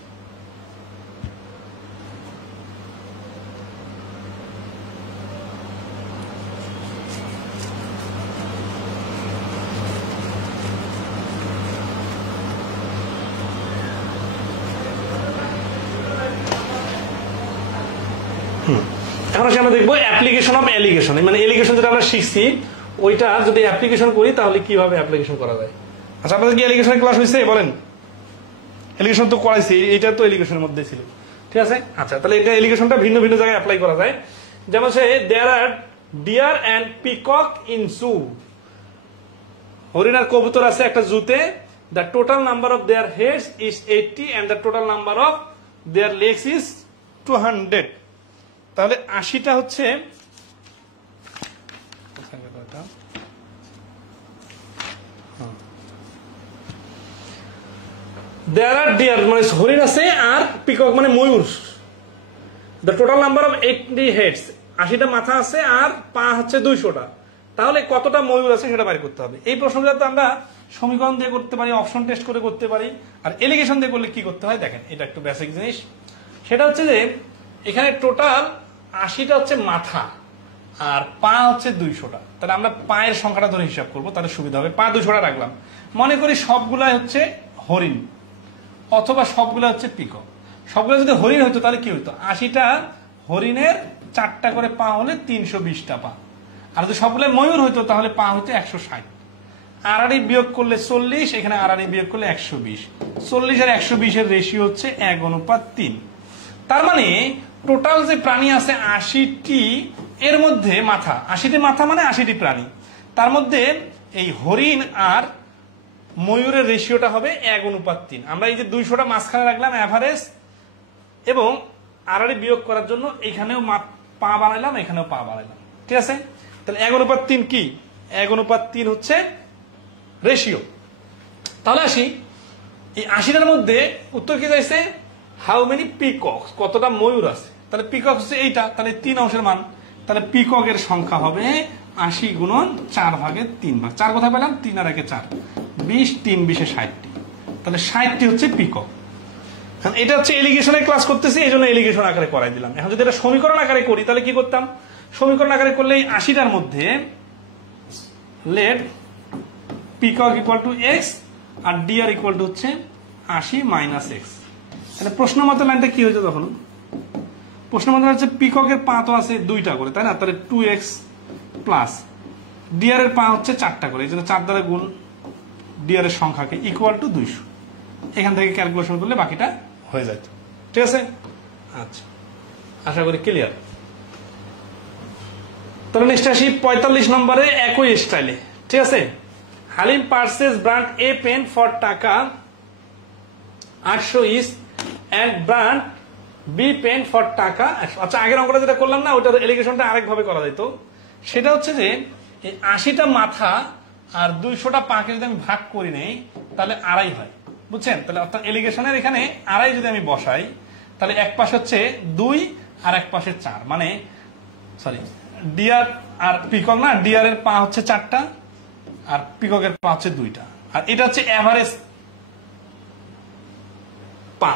এখন আসলে আমরা দেখবো অ্যাপ্লিকেশন অফ এলিগেশন, মানে এলিগেশন যেটা আমরা শিখছি ওইটা যদি অ্যাপ্লিকেশন করি তাহলে কিভাবে অ্যাপ্লিকেশন করা যায়। আচ্ছা, আপনাদের কি এলিগেশনের ক্লাস হয়েছে বলেন? এলিগেশন তো করাইছি, এটা তো এলিগেশনের মধ্যে ছিল, ঠিক আছে? আচ্ছা, তাহলে এটা এলিগেশনটা ভিন্ন ভিন্ন জায়গায় অ্যাপ্লাই করা যায়। যেমন say there are deer and peacock in zoo, হরিণ আর কবুতর আছে একটা জুতে, the total number of their heads is 80 and the total number of their legs is 200। তাহলে 80টা হচ্ছে দেয়ার আর ডিয়ার মানে হরিণ আছে আর পিকক মানে ময়ূর, the total number of 80 heads 80টা মাথা আছে আর পা হচ্ছে 200টা। তাহলে কতটা ময়ূর আছে সেটা বের করতে হবে। এই প্রশ্নটা তো আমরা সমীকরণ দিয়ে করতে পারি, অপশন টেস্ট করে করতে পারি, আর এলিগেশন দিয়ে করলে কি করতে হয় দেখেন, এটা একটু বেসিক জিনিস। সেটা হচ্ছে যে এখানে টোটাল 80টা হচ্ছে মাথা আর পা হচ্ছে 200টা। তাহলে আমরা পায়ের সংখ্যাটা ধরে হিসাব করবো, তাহলে সুবিধা হবে। পা 200টা রাখলাম, মনে করি সবগুলাই হচ্ছে হরিণ অথবা সবগুলো হচ্ছে পিকক। সবগুলো যদি হরিণ হইতো তাহলে কি হইতো, 80টা হরিণের 4টা করে পা হলে 320টা পা। আর যদি সবগুলো ময়ূর হইতো তাহলে পা হইতো 160। আড়াআড়ি বিয়োগ করলে 40, এখানে আড়াআড়ি বিয়োগ করলে 120। 40 আর 120 এর রেশিও হচ্ছে 1:3। তার মানে টোটাল যে প্রাণী আছে 80টি, এর মধ্যে মাথা 80টি মাথা মানে 80টি প্রাণী, তার মধ্যে এই হরিণ আর ময়ূরের রেশিওটা হবে 1:3। আমরা এই যে 200টা মাঝখানে রাখলাম এভারেজ, এবং আড়াআড়ি বিয়োগ করার জন্য এখানেও পা বানাইলাম, এখানেও পা বানাইলাম, ঠিক আছে? তাহলে 1:3 কি? 1:3 হচ্ছে রেশিও। তাহলে আসি এই 80টার মধ্যে উত্তর কি চাইছে, হাউ মেনি পিকক্স, কতটা ময়ূর আছে। তাহলে পিকক হচ্ছে এইটা, তাহলে 3 অংশের মান, তাহলে পিককের সংখ্যা হবে 80 গুণন 4/3 ভাগ। 4 কোথায় পেলাম, 3 আর 1 4, 20, 3 20 60টি। তাহলে 60টি হচ্ছে পিকক। এটা হচ্ছে এলিগেশনের ক্লাস করতেছি, এই জন্য এলিগেশন আকারে করাই দিলাম। এখন যদি এটা সমীকরণ আকারে করি তাহলে কি করতাম, সমীকরণ আকারে করলে এই 80টার মধ্যে let peacock equal to x আর ডিআর ইকুয়াল টু হচ্ছে 80 মাইনাস এক্স। তাহলে প্রশ্ন মতো লাইনটা কি হয়েছে তখন, প্রশ্ন মতো হচ্ছে পিককের পা তো আছে 2টা করে, তাই না? তাহলে 2x প্লাস ডিআর এর পা হচ্ছে 4টা করে, এই জন্য 4 দ্বারা গুণ ডিআর এর সংখ্যাকে ইকুয়াল টু 200। এখান থেকে ক্যালকুলেশন করলে বাকিটা হয়ে যায়, ঠিক আছে? আচ্ছা, আশা করি ক্লিয়ার। তাহলে নেক্সট আসি 45 নম্বরে একই স্টাইলে, ঠিক আছে? Halim purchases brand A pen for taka 800 each and brand B pen for taka 100। আচ্ছা, আগের অঙ্কটা যেটা করলাম না, ওইটার এলিগেশনটা আরেকভাবে করা যেত। সেটা হচ্ছে যে এই 80টা মাথা আর 200টা পাকে যদি আমি ভাগ করি নেই তাহলে আড়াই হয়, বুঝছেন? তাহলে অর্থাৎ এলিগেশনের এখানে আড়াই যদি আমি বসাই তাহলে এক পাশ হচ্ছে 2 আর এক পাশে 4, মানে সরি ডিআর আর পিকক না, ডিআর এর পা হচ্ছে 4টা আর পিককের পা হচ্ছে 2টা, আর এটা হচ্ছে এভারেজ পা।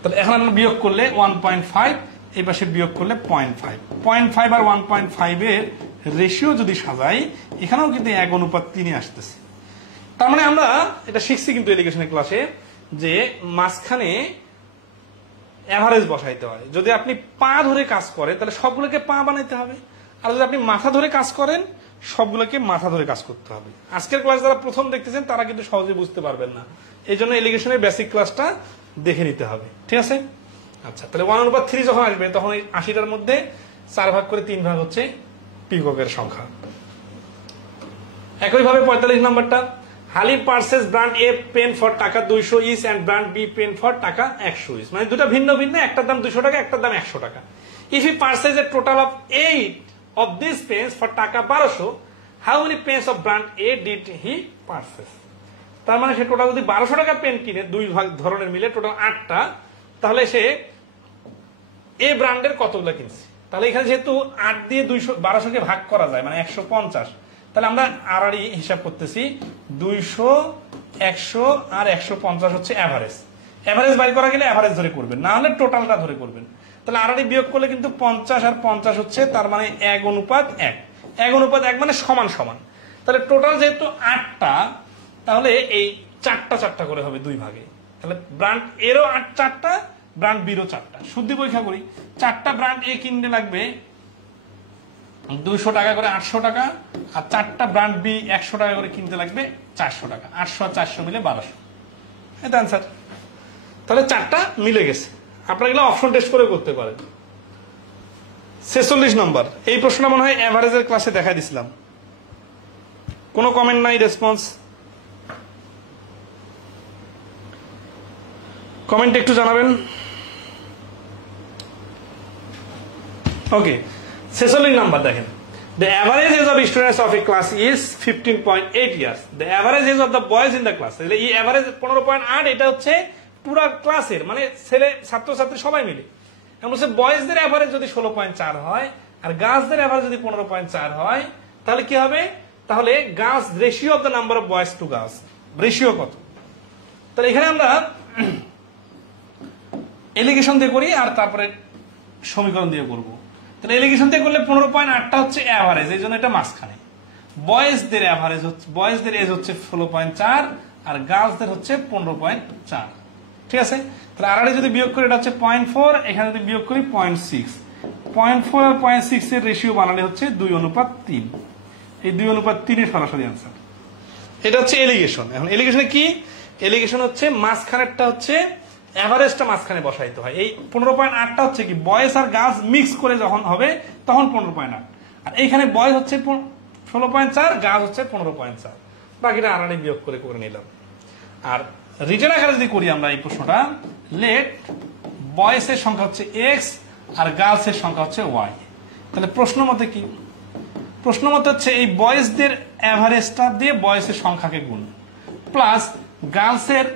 তাহলে এখন আমরা বিয়োগ করলে 1.5, এই পাশে বিয়োগ করলে 0.5 আর 1.5 এর রেশিও যদি সাজাই এখানেও কিন্তু 1:3 আসতেছে। তার মানে আমরা এটা শিখছি কিন্তু এলিগেশনের ক্লাসে যে মাঝখানে এভারেজ বসাইতে হয়। যদি আপনি পা ধরে কাজ করেন তাহলে সবগুলোকে পা বানাইতে হবে, আর যদি আপনি মাথা ধরে কাজ করেন সবগুলোকে মাথা ধরে কাজ করতে হবে। আজকের ক্লাস যারা প্রথম দেখতেছেন তারা কিন্তু সহজে বুঝতে পারবেন না, এই জন্য এলিগেশনের বেসিক ক্লাসটা দেখে নিতে হবে, ঠিক আছে? আচ্ছা, তাহলে 1/3 যখন আসবে তখন এই 80টার মধ্যে 4 ভাগ করে 3 ভাগ হচ্ছে পিককের সংখ্যা। একইভাবে 45 নম্বরটা, Halim purchases brand A pen for taka 200 each and brand B pen for taka 100 ইস, মানে দুটো ভিন্ন ভিন্ন, একটার দাম 200 টাকা, একটার দাম 100 টাকা। If he purchase A total of 8 of these pens for টাকা 1200, how many pens of brand A did he purchase? তার মানে সে টোটাল যদি 1200 টাকা পেন কিনে, দুই ভাগ ধরনের মিলে টোটাল 8টা, তাহলে সে এ ব্র্যান্ডের কতগুলো কিনছি। তাহলে এখানে যেহেতু 8 দিয়ে 1200 ভাগ করা যায় মানে 150, তাহলে আমরা আড়াআড়ি হিসাব করতেছি 200, 100 আর 150 হচ্ছে অ্যাভারেজ। অ্যাভারেজ বাই করা গেলে অ্যাভারেজ ধরে করবেন, না হলে টোটালটা ধরে করবেন। তাহলে আড়াআড়ি বিয়োগ করলে কিন্তু 50 আর 50 হচ্ছে, তার মানে 1:1, 1:1 মানে সমান সমান। তাহলে টোটাল যেহেতু 8টা, তাহলে এই 4টা করে হবে 2 ভাগে। তাহলে ব্র্যান্ড এরও 4টা, ব্র্যান্ড বিরও 4টা। শুদ্ধি পরীক্ষা করি, 4টা ব্র্যান্ড এ কিনতে লাগবে 200 টাকা করে, 800 টাকা, আর 4টা ব্র্যান্ড বি 100 টাকা করে কিনতে লাগবে 400 টাকা। 800 আর 400 মিলে 1200, এটা অ্যান্সার। তাহলে 4টা মিলে গেছে। আপনারা এগুলো অপশন টেস্ট করে করতে পারেন। 46 নম্বর, এই প্রশ্নটা মনে হয় এভারেজের ক্লাসে দেখা দিছিলাম। কোনো কমেন্ট নাই, রেসপন্স কমেন্ট একটু জানাবেন। ওকে, 46 নাম্বার দেখেন, the average age of students of a class is 15.8 years. The average age of the boys in the class, এই এভারেজ 15.8, এটা হচ্ছে পুরো ক্লাসের, মানে ছেলে ছাত্রছাত্রী সবাই মিলে। এখন হচ্ছে বয়েজদের এভারেজ যদি 16.4 হয় আর গার্লসদের এভারেজ যদি 15.4 হয়, তাহলে কি হবে? তাহলে girls ratio of the number of boys to girls ratio কত? তাহলে এখানে আমরা এলিগেশন দিয়ে করি আর তারপরে সমীকরণ দিয়ে করব। তাহলে এলিগেশন দিয়ে করলে 15.8টা হচ্ছে এভারেজ, এই জন্য এটা মাঝখানে। বয়েজদের এভারেজ হচ্ছে, বয়েজদের এজ হচ্ছে 16.4 আর গার্লসদের হচ্ছে 15.4, ঠিক আছে? তাহলে আড়াআড়ি যদি বিয়োগ করি এটা হচ্ছে 0.4, এখানে যদি বিয়োগ করি 0.6, 0.4 আর 0.6 এর রেশিও বানালে হচ্ছে 2:3। এই 2:3 এর সরাসরি আনসার। এটা হচ্ছে এলিগেশন। এখন এলিগেশনে কি? এলিগেশন হচ্ছে মাঝখানেরটা হচ্ছে এভারেজটা মাঝখানে বসাইতে হয়। এই 15.8টা হচ্ছে কি বয়েজ আর গার্লস মিক্স করে যখন হবে তখন 15.8, আর এইখানে বয়েজ হচ্ছে 16.4, গার্লস হচ্ছে 15.4, বাকিটা আড়াআড়ি বিয়োগ করে করে নিলাম। আর রিটেন আকারে যদি করি আমরা এই প্রশ্নটা, লেট বয়েসের সংখ্যা হচ্ছে x আর গার্লসের সংখ্যা হচ্ছে y। তাহলে প্রশ্ন মতে কি? প্রশ্ন মতে হচ্ছে এই বয়েজদের এভারেজটা দিয়ে বয়েসের সংখ্যাকে গুণ, প্লাস গার্লসের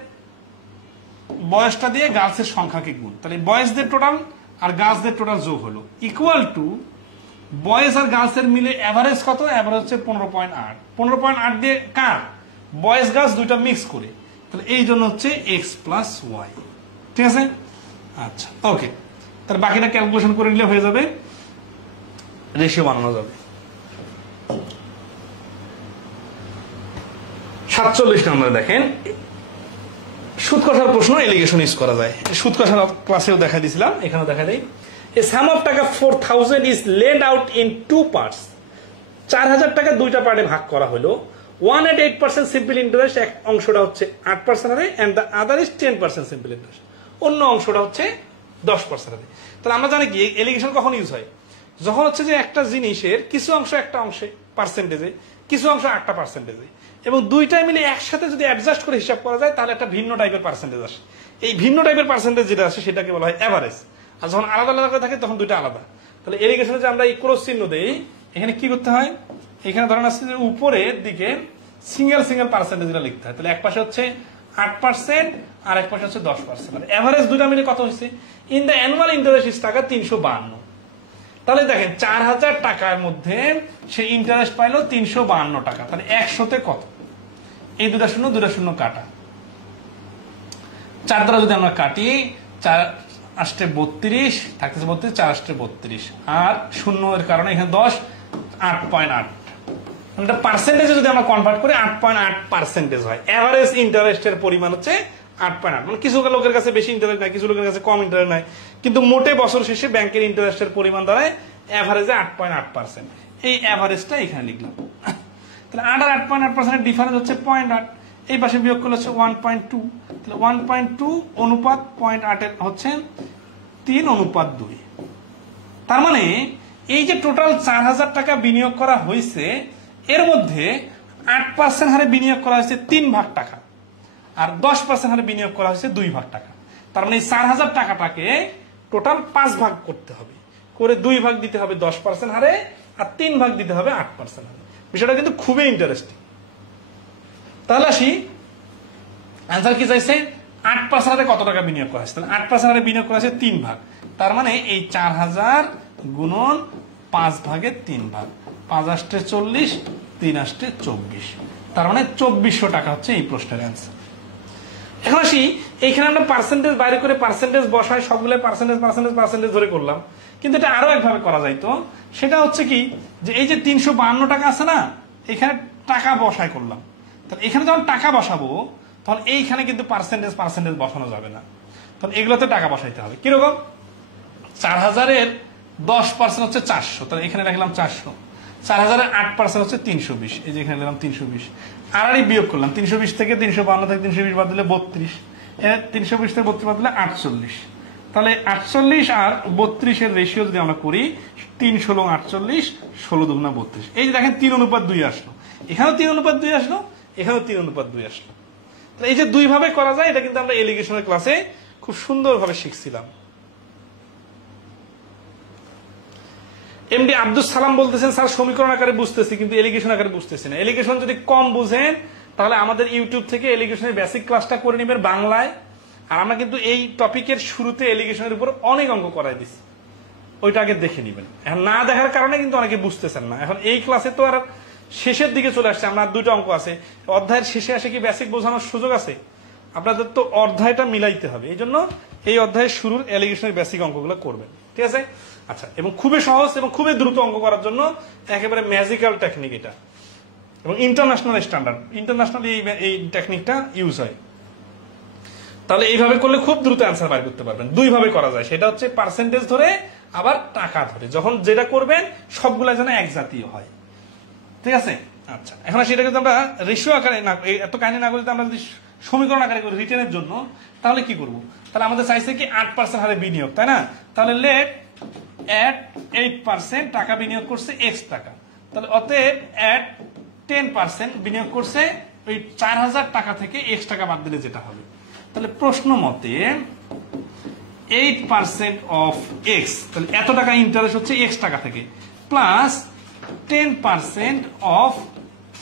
বয়সটা দিয়ে গার্লসের সংখ্যাকে গুণ। তাহলে বয়েজদের টোটাল আর গার্লসদের টোটাল যোগ হলো ইকুয়াল টু বয়েজ আর গার্লসের মিলে এভারেজ কত? এভারেজ হচ্ছে 15.8। 15.8 দিয়ে কার? বয়েজ গার্লস দুইটা মিক্স করে। তাহলে এই জন্য হচ্ছে x প্লাস ওয়াই, ঠিক আছে? আচ্ছা, ওকে। তাহলে বাকিটা ক্যালকুলেশন করে নিলে হয়ে যাবে, রেশিও বানানো যাবে। 47 নম্বরে দেখেন, সুদ কষার প্রশ্ন এলিগেশন ইউজ করা যায়। সুদ কষার ক্লাসেও দেখা দিয়েছিলাম, এখানেও দেখা দেয়। A sum of টাকা 4000 is laid out in 2 parts. 4000 টাকা দুইটা পার্টে ভাগ করা হলো। 1 at 8% সিম্পল ইন্টারেস্ট, এক অংশটা হচ্ছে 8% হারে, and the other is 10% simple interest, অন্য অংশটা হচ্ছে 10% হারে। তাহলে আমরা জানি কি এলিগেশন কখন ইউজ হয়? যখন হচ্ছে যে একটা জিনিসের কিছু অংশ একটা অংশে পার্সেন্টেজে, কিছু অংশ 8টা পার্সেন্টেজে, এবং দুইটাই মিলে একসাথে যদি অ্যাডজাস্ট করে হিসাব করা যায় তাহলে একটা ভিন্ন টাইপের পার্সেন্টেজ আসে। এই ভিন্ন টাইপের পার্সেন্টেজ যেটা আসে সেটাকে বলা হয় এভারেজ। আর যখন আলাদা আলাদা করে থাকে তখন দুইটা আলাদা। তাহলে এলিগেশনে যে আমরা এই ক্রস চিহ্ন দেই, এখানে কি করতে হয়? এখানে ধরেন আসছে যে উপরের দিকে সিঙ্গেল সিঙ্গেল পার্সেন্টেজটা লিখতে হয়। তাহলে এক পাশে হচ্ছে 8% আর এক পাশে হচ্ছে 10%। আর এভারেজ দুইটা মিলে কত হয়েছে? ইন দ্য অ্যানুয়াল ইন্টারেস্ট টাকা 352। তাহলে দেখেন 4000 টাকার মধ্যে সে ইন্টারেস্ট পাইলো 352 টাকা। তাহলে 100তে কত? এই দুটা শূন্য কাটা, 4 দ্বারা যদি আমরা কাটি, 4 8 32 থাকতেছে 32, 4 8 32, আর শূন্য এর কারণে এখানে 10, 8.8। এটা পার্সেন্টেজে যদি আমরা কনভার্ট করি 8.8% হয়। এভারেজ ইন্টারেস্টের পরিমাণ হচ্ছে 8.8। মানে কিছু লোকের কাছে বেশি ইন্টারেস্ট নাই, কিছু লোকের কাছে কম ইন্টারেস্ট নাই, কিন্তু মোটে বছর শেষে ব্যাংকের ইন্টারেস্টের পরিমাণ দাঁড়ায় এভারেজে 8.8%। এই এভারেজটা এখানে লিখলাম। তাহলে 8 আর 8.8% এর ডিফারেন্স হচ্ছে 0.8, এই পাশে বিয়োগ করলে হচ্ছে 1.2। তাহলে 1.2 অনুপাত 0.8 এর হচ্ছে 3:2। তার মানে এই যে টোটাল 4000 টাকা বিনিয়োগ করা হয়েছে, এর মধ্যে 8% হারে বিনিয়োগ করা হয়েছে 3 ভাগ টাকা, আর 10% হারে বিনিয়োগ করা হয়েছে 2 ভাগ টাকা। তার মানে এই 4000 টাকাটাকে টোটাল 5 ভাগ করতে হবে, করে 2 ভাগ দিতে হবে 10% হারে, আর 3 ভাগ দিতে হবে 8% হারে। বিষয়টা কিন্তু খুবই ইন্টারেস্টিং। তাহলে আসি, অ্যান্সার কি চাইছে? 8% হারে কত টাকা বিনিয়োগ করা হয়েছে? 8% হারে বিনিয়োগ করা হয়েছে 3 ভাগ, তার মানে এই 4000 গুণন 5 ভাগের 3 ভাগ, 5 আষ্টে 40, 3 আষ্টে 24, তার মানে 2400 টাকা হচ্ছে এই প্রশ্নের অ্যান্সার। এখন আসি, এইখানে আমরা পার্সেন্টেজ বাইরে করে পার্সেন্টেজ বসাই, সবগুলো পার্সেন্টেজ পার্সেন্টেজ পার্সেন্টেজ ধরে করলাম, কিন্তু এটা আরো একভাবে করা যাইতো। সেটা হচ্ছে কি, যে এই যে 352 টাকা আছে না, এখানে টাকা বসাই করলাম, তাহলে এখানে যখন টাকা বসাবো তখন এইখানে কিন্তু পার্সেন্টেজ পার্সেন্টেজ বসানো যাবে না, তখন এগুলোতে টাকা বসাইতে হবে। কিরকম? 4000-এর 10% হচ্ছে 400, তাহলে এখানে রাখলাম 400। 4000-এর 8% হচ্ছে 320, এই যে এখানে দিলাম 320। আর বিয়োগ করলাম 320 থেকে 352 থেকে 320 বাদ দিলে 32, 320 থেকে 32 বাদ দিলে 48, তাহলে 48 আর 32-এর রেশিও যদি আমরা করি, 3 ষোলো 48, 16 দুগুণা 32, এই যে দেখেন 3:2 আসলো, এখানেও 3:2 আসলো, এখানেও 3:2 আসলো। তাহলে এই যে দুই ভাবে করা যায়, এটা কিন্তু আমরা এলিগেশনের ক্লাসে খুব সুন্দরভাবে শিখছিলাম। এমডি আব্দুল সালাম বলতেছেন, স্যার সমীকরণ আকারে বুঝতেছি কিন্তু এলিগেশন আকারে বুঝতেছি না। এলিগেশন যদি কম বুঝেন তাহলে আমাদের ইউটিউব থেকে এলিগেশনের বেসিক ক্লাসটা করে নেবেন বাংলায়। আর আমরা কিন্তু এই টপিকের শুরুতে এলিগেশনের উপর অনেক অঙ্ক করাই দিচ্ছি, ওইটা আগে দেখে নেবেন। এখন না দেখার কারণে কিন্তু অনেকে বুঝতেছেন না। এখন এই ক্লাসে তো আর শেষের দিকে চলে আসছে, আমরা 2টা অঙ্ক আছে, অধ্যায়ের শেষে আসে কি বেসিক বোঝানোর সুযোগ আছে? আপনাদের তো অধ্যায়টা মিলাইতে হবে, এই জন্য এই অধ্যায়ের শুরুর এলিগেশনের বেসিক অঙ্কগুলো করবেন, ঠিক আছে? আচ্ছা, এবং খুবই সহজ এবং খুবই দ্রুত অঙ্ক করার জন্য একেবারে ম্যাজিক্যাল টেকনিক এটা, এবং ইন্টারন্যাশনাল স্ট্যান্ডার্ড, ইন্টারন্যাশনালি এই টেকনিকটা ইউজ হয়। তাহলে এইভাবে করলে খুব দ্রুত অ্যান্সার বাইর করতে পারবেন। দুই ভাবে করা যায়, সেটা হচ্ছে পার্সেন্টেজ ধরে আবার টাকা ধরে, যখন যেটা করবেন সবগুলা যেন এক জাতীয় হয়, ঠিক আছে? আচ্ছা, এখন সেটা কিন্তু আমরা রেশিও আকারে না, এত কাহিনী না করে আমরা যদি সমীকরণ আকারে করি রিটেনের জন্য, তাহলে কি করব? তাহলে আমাদের চাইছে কি 8% হারে বিনিয়োগ, তাই না? তাহলে লেট at 8% টাকা বিনিয়োগ করছে x টাকা, তাহলে অতএব at 10% বিনিয়োগ করছে ওই 4000 টাকা থেকে x টাকা বাদ দিলে যেটা হবে। তাহলে প্রশ্ন মতে 8% অফ x, তাহলে এত টাকা ইন্টারেস্ট হচ্ছে x টাকা থেকে, plus 10% of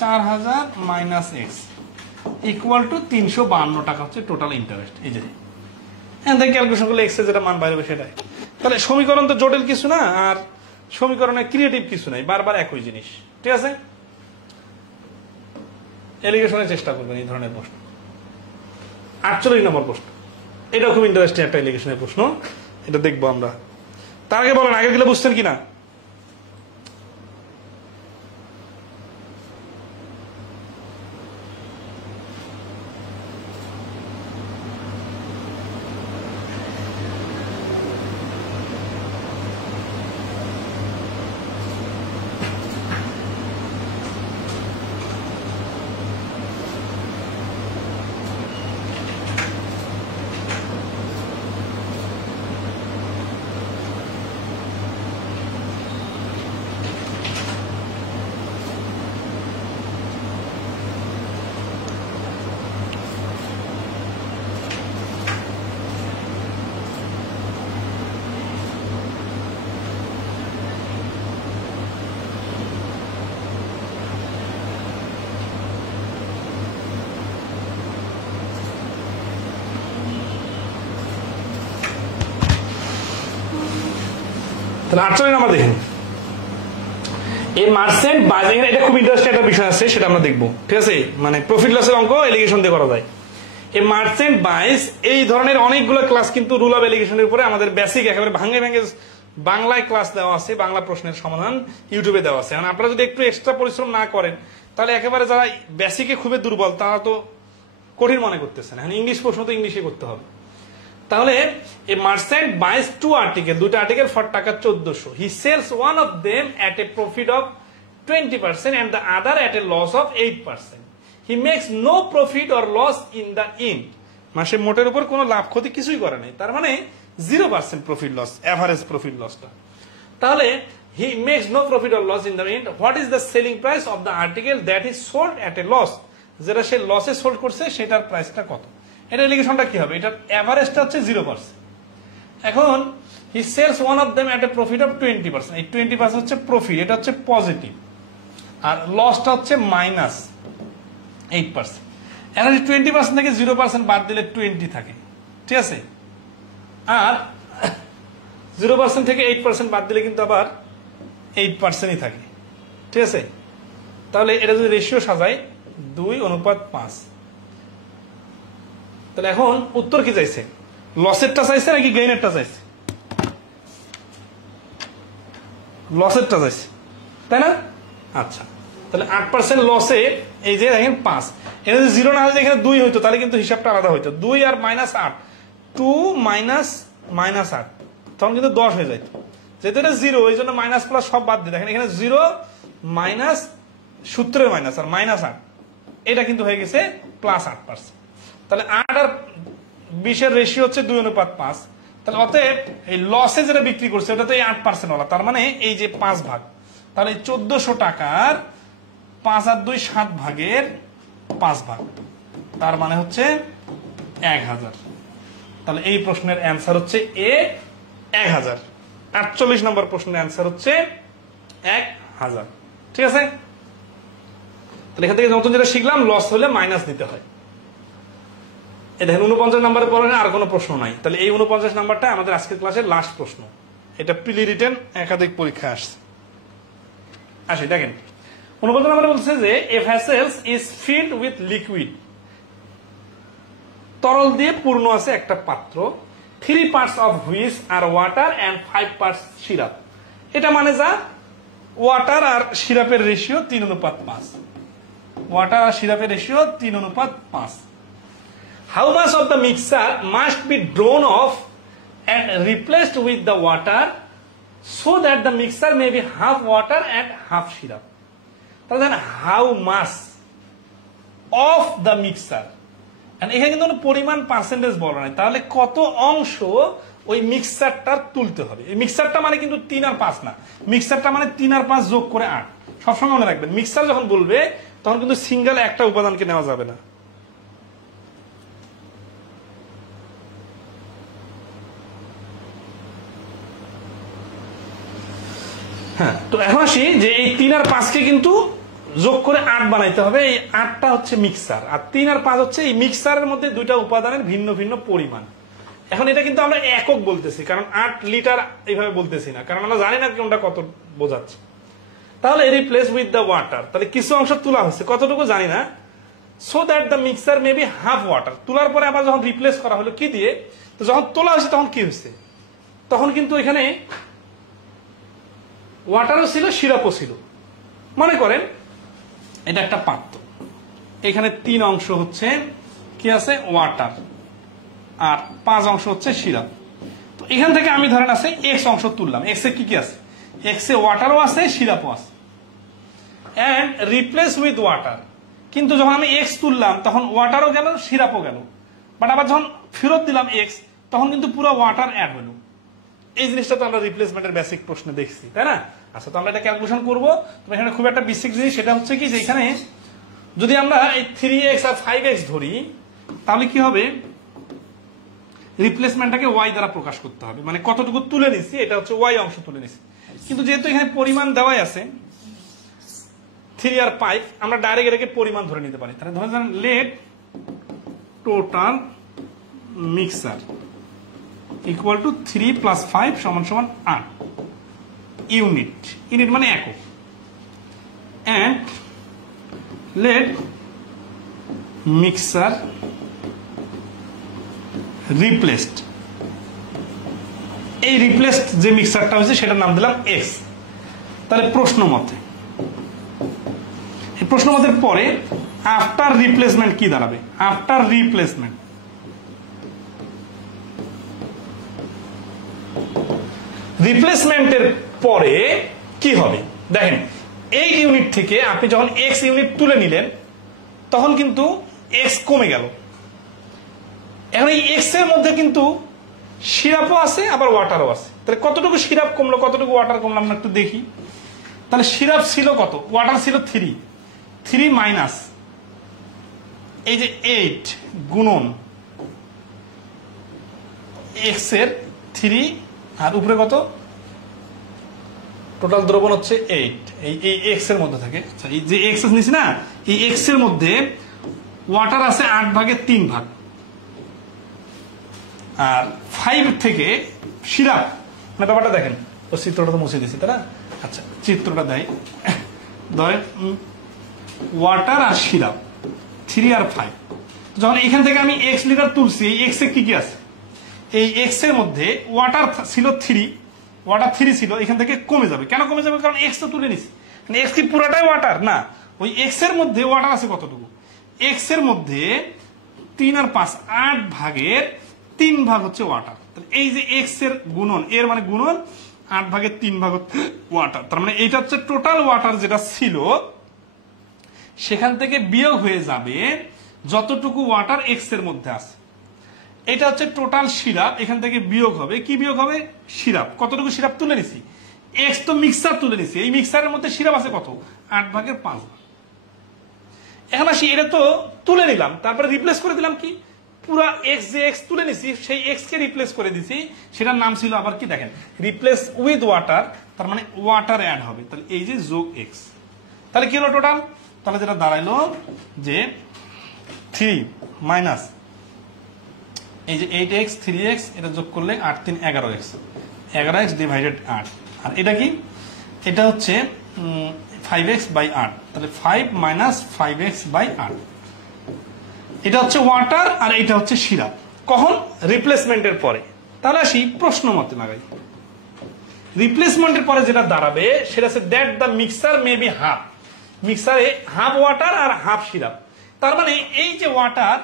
4000 minus x equal to 352 টাকা হচ্ছে টোটাল ইন্টারেস্ট। এই যে ক্যালকুলেশন করলে x এর যেটা মান বাইরে সেটাই। তাহলে সমীকরণ তো জটিল কিছু না, আর সমীকরণে ক্রিয়েটিভ কিছু নাই, বারবার একই জিনিস, ঠিক আছে? এলিগেশনের চেষ্টা করবেন এই ধরনের প্রশ্ন। 48 নম্বর প্রশ্ন, এটা খুব ইন্টারেস্টিং একটা এলিগেশনের প্রশ্ন, এটা দেখবো আমরা। তার আগে বলেন আগের গুলো বুঝছেন কিনা? তাহলে 48 নাম্বার দেখেন, এই মার্চেন্ট বাজার, এটা খুব ইন্টারেস্টিং একটা বিষয় আছে, সেটা আমরা দেখবো, ঠিক আছে? মানে প্রফিট লসের অঙ্ক এলিগেশন দিয়ে করা যায়। এই মার্চেন্ট বাইস, এই ধরনের অনেকগুলো ক্লাস কিন্তু রুল অফ এলিগেশনের উপরে আমাদের বেসিক একেবারে ভাঙে ভাঙে বাংলায় ক্লাস দেওয়া আছে, বাংলা প্রশ্নের সমাধান ইউটিউবে দেওয়া আছে। আপনারা যদি একটু এক্সট্রা পরিশ্রম না করেন তাহলে একেবারে যারা বেসিকে খুবই দুর্বল তারা তো কঠিন মনে করতেছেন, এখন ইংলিশ প্রশ্ন তো ইংলিশে করতে হবে। তাহলে এই মার্চেন্ট বাইস 2 আর্টিকেল, 2টা আর্টিকেল ফর টাকা 1400, he sells one of them at A profit of 20% and the other at a loss of 8%. He makes no profit or loss in the end. মাসে মোটের উপর কোনো লাভ ক্ষতি কিছুই করে নাই, তার মানে 0% প্রফিট লস, এভারেজ প্রফিট লসটা। তাহলে he makes no profit or loss in the end. What is the selling price of the article that is sold at a loss? যেটা সে লসে সোল্ড করছে সেটার প্রাইসটা কত? এটা এলিগেশনটা কি হবে? এটার এভারেজটা হচ্ছে 0%। এখন he sells one of them at a profit of 20%, এই 20% হচ্ছে প্রফিট, এটা হচ্ছে পজিটিভ, আর লসটা হচ্ছে -8%। এনার্জি 20% থেকে 0% বাদ দিলে 20 থাকে, ঠিক আছে। আর 0% থেকে 8% বাদ দিলে কিন্তু আবার 8%ই থাকে, ঠিক আছে। তাহলে এটা যদি রেশিও সাজাই 2:5, তাহলে এখন উত্তর কি চাইছে? লসেরটা চাইছে নাকি গেইনেরটা চাইছে? লসেরটা চাইছে, তাই না? আচ্ছা, তাহলে 8% লসে এই যে দেখেন 5, এটা যদি 0 না হলে এখানে 2 হইতো, তাহলে কিন্তু হিসাবটা আলাদা হইতো। 2 আর -8, 2 -8, তখন কিন্তু 10 হয়ে যাইতো। যেহেতু এটা 0, এই জন্য মাইনাস প্লাস সব বাদ দিয়ে দেখেন এখানে 0 মাইনাস সূত্রের মাইনাস আর -8, এটা কিন্তু হয়ে গেছে +8%। তাহলে 8 আর 20 এর রেশিও হচ্ছে 2:5। তাহলে অতএব এই লসে যেটা বিক্রি করছে ওটা তো এই 8% ওলা, তার মানে এই যে 5 ভাগ, তাহলে 1400 টাকার 5 আর 2 7 ভাগের 5 ভাগ, তার মানে হচ্ছে 1000। তাহলে এই প্রশ্নের অ্যান্সার হচ্ছে এ 1000। 48 নম্বর প্রশ্নের অ্যান্সার হচ্ছে 1000, ঠিক আছে। তাহলে এখান থেকে নতুন যেটা শিখলাম, লস হলে মাইনাস দিতে হয়। এই দেখেন 49 নম্বরের পরে আর কোনো প্রশ্ন নাই। তাহলে এই 49 নাম্বারটা আমাদের আজকের ক্লাসের লাস্ট প্রশ্ন। এটা প্রিলি রিটেন একাধিক পরীক্ষা আসছে। আসি দেখেন 49 নম্বরে বলছে যে a vessels is filled with liquid, তরল দিয়ে পূর্ণ আছে একটা পাত্র, 3 parts of which are water and 5 parts syrup। এটা মানে যা ওয়াটার আর সিরাপের রেশিও 3:5, ওয়াটার আর সিরাপের ratio 3:5। How much of the mixture must be drawn off and replaced with the water so that the mixture may be half water and half syrup? তাহলে how much of the mixture, এখানে কিন্তু পরিমাণ পার্সেন্টেজ বলা নাই, তাহলে কত অংশ ওই মিক্সারটার তুলতে হবে। এই মিক্সারটা মানে কিন্তু 3 আর 5 না, মিক্সারটা মানে 3 আর 5 যোগ করে 8। সবসময় মনে রাখবেন মিক্সার যখন বলবে তখন কিন্তু সিঙ্গেল একটা উপাদানকে নেওয়া যাবে না। হ্যাঁ, তো এখন আসি যে এই 3 আর 5কে কিন্তু যোগ করে 8 বানাইতে হবে। এই 8টা হচ্ছে মিক্সার, আর 3 আর 5 হচ্ছে এই মিক্সারের মধ্যে দুইটা উপাদানের ভিন্ন ভিন্ন পরিমাণ। এখন এটা কিন্তু আমরা একক বলতেছি, কারণ 8 লিটার এইভাবে বলতেছি না, কারণ আমরা জানি না কোনটা কত বোঝাচ্ছে। তাহলে রিপ্লেস উইথ দ্য ওয়াটার, তাহলে কিছু অংশ তোলা হচ্ছে, কতটুকু জানি না। So that the mixer may be half water, তোলার পরে আবার যখন রিপ্লেস করা হলো কি দিয়ে, তো যখন তোলা হয়েছে তখন কি হয়েছে, তখন কিন্তু এখানে ওয়াটারও ছিল সিরাপও ছিল। মনে করেন এটা একটা পাত্র, এখানে 3 অংশ হচ্ছে কি আছে ওয়াটার আর 5 অংশ হচ্ছে সিরাপ। তো এখান থেকে আমি ধরেন আছে এক্স অংশ তুললাম, এক্স এ কি কি আছে, এক্স এ ওয়াটারও আছে সিরাপও আছে, এন্ড রিপ্লেস উইথ ওয়াটার। কিন্তু যখন আমি এক্স তুললাম তখন ওয়াটারও গেল সিরাপও গেল, বাট আবার যখন ফেরত দিলাম এক্স তখন কিন্তু পুরো ওয়াটার অ্যাড হলো। এই জিনিসটা তো আমরা রিপ্লেসমেন্টের বেসিক প্রশ্নে দেখছি, তাই না? আচ্ছা, তো আমরা এটা ক্যালকুলেশন করবো। তবে এখানে খুব একটা বেসিক জিনিস সেটা হচ্ছে কি যে এখানে যদি আমরা এই 3x আর 5x ধরি তাহলে কি হবে, রিপ্লেসমেন্টটাকে ওয়াই দ্বারা প্রকাশ করতে হবে, মানে কতটুকু তুলে নিছি এটা হচ্ছে ওয়াই অংশ তুলে নিছি। কিন্তু যেহেতু এখানে পরিমাণ দেওয়াই আছে 3 আর 5, আমরা ডাইরেক্ট এটাকে পরিমাণ ধরে নিতে পারি। তাহলে ধরে let total mixer equal to 3 + 5 = 8 unit, unit মানে একক, এন্ড লেট মিক্সার রিপ্লেসড, এই রিপ্লেসড যে মিক্সারটা হয়েছে সেটার নাম দিলাম এক্স। তাহলে প্রশ্ন মতে পরে আফটার রিপ্লেসমেন্ট কি দাঁড়াবে, আফটার রিপ্লেসমেন্ট রিপ্লেসমেন্টের পরে কি হবে দেখেন, এই ইউনিট থেকে আপনি যখন এক্স ইউনিট তুলে নিলেন তখন কিন্তু এক্স কমে গেল। এখন এই এক্স এর মধ্যে কিন্তু সিরাপও আছে আবার ওয়াটারও আছে। তাহলে কতটুকু সিরাপ কমলো কতটুকু ওয়াটার কমলো আমরা একটু দেখি। তাহলে সিরাপ ছিল কত, ওয়াটার ছিল 3 মাইনাস এই যে 8 গুণন এক্স এর 3 আর উপরে কত, টোটাল দ্রবণ হচ্ছে 8, এই এক্স এর মধ্যে থাকে, এই যে এক্স নিছি না, এই এক্স এর মধ্যে ওয়াটার আছে 8 ভাগের 3 ভাগ, আর 5 থেকে সিরাপ, মানে ব্যাপারটা দেখেন, ও চিত্রটা তো মুছে দিয়েছি তাই না? আচ্ছা চিত্রটা দেয়, ধরেন ওয়াটার আর সিরাপ 3 আর 5, যখন এখান থেকে আমি x লিটার তুলছি, এই x এ কি কি আছে? এই x এর মধ্যে ওয়াটার ছিল 3, ওয়াটার 3 ছিল, এখান থেকে কমে যাবে। কেন কমে যাবে? কারণ x তো তুলে নিছি। x কি পুরাটাই ওয়াটার না, ওই x এর মধ্যে ওয়াটার আছে কতটুকু? x এর মধ্যে 3 আর 5 8 ভাগের 3 ভাগ হচ্ছে ওয়াটার। এই যে x এর গুণন, এর মানে গুণন 8 ভাগের 3 ভাগ ওয়াটার, তার মানে এইটা হচ্ছে টোটাল ওয়াটার যেটা ছিল, সেখান থেকে বিয়োগ হয়ে যাবে যতটুকু ওয়াটার x এর মধ্যে আছে। এটা হচ্ছে টোটাল সিরাপ, এখান থেকে বিয়োগ হবে, কি বিয়োগ হবে? সিরাপ। কতটুকু সিরাপ তুলে নিছি? x তো মিক্সার তুলে নিছি, এই মিক্সারের মধ্যে সিরাপ আছে কত? 8 ভাগের 5 ভাগ। এখন আসি, এটা তো তুলে নিলাম, তারপরে রিপ্লেস করে দিলাম কি? পুরা x যে x তুলে নিছি, সেই x কে রিপ্লেস করে দিছি, সেটার নাম ছিল আবার কি? দেখেন, রিপ্লেস উইথ ওয়াটার, তার মানে ওয়াটার অ্যাড হবে, তাহলে এই যে যোগ x, তাহলে কি হলো টোটাল? তাহলে যেটা দাঁড়াইলো যে 3 মাইনাস এই যে 8x 3x, এটা যোগ করলে 8 3 11x, 11x ডিভাইডেড 8, আর এটা কি? এটা হচ্ছে 5x বাই 8, তাহলে 5 মাইনাস 5x বাই 8, এটা হচ্ছে ওয়াটার আর এটা হচ্ছে সিরাপ। কখন? রিপ্লেসমেন্টের পরে। তাহলে আসি প্রশ্ন মতে লাগাই, রিপ্লেসমেন্টের পরে যেটা দাঁড়াবে সেটা হচ্ছে that the mixer may be half, মিক্সারে হাফ ওয়াটার আর হাফ সিরাপ, তার মানে এই যে ওয়াটার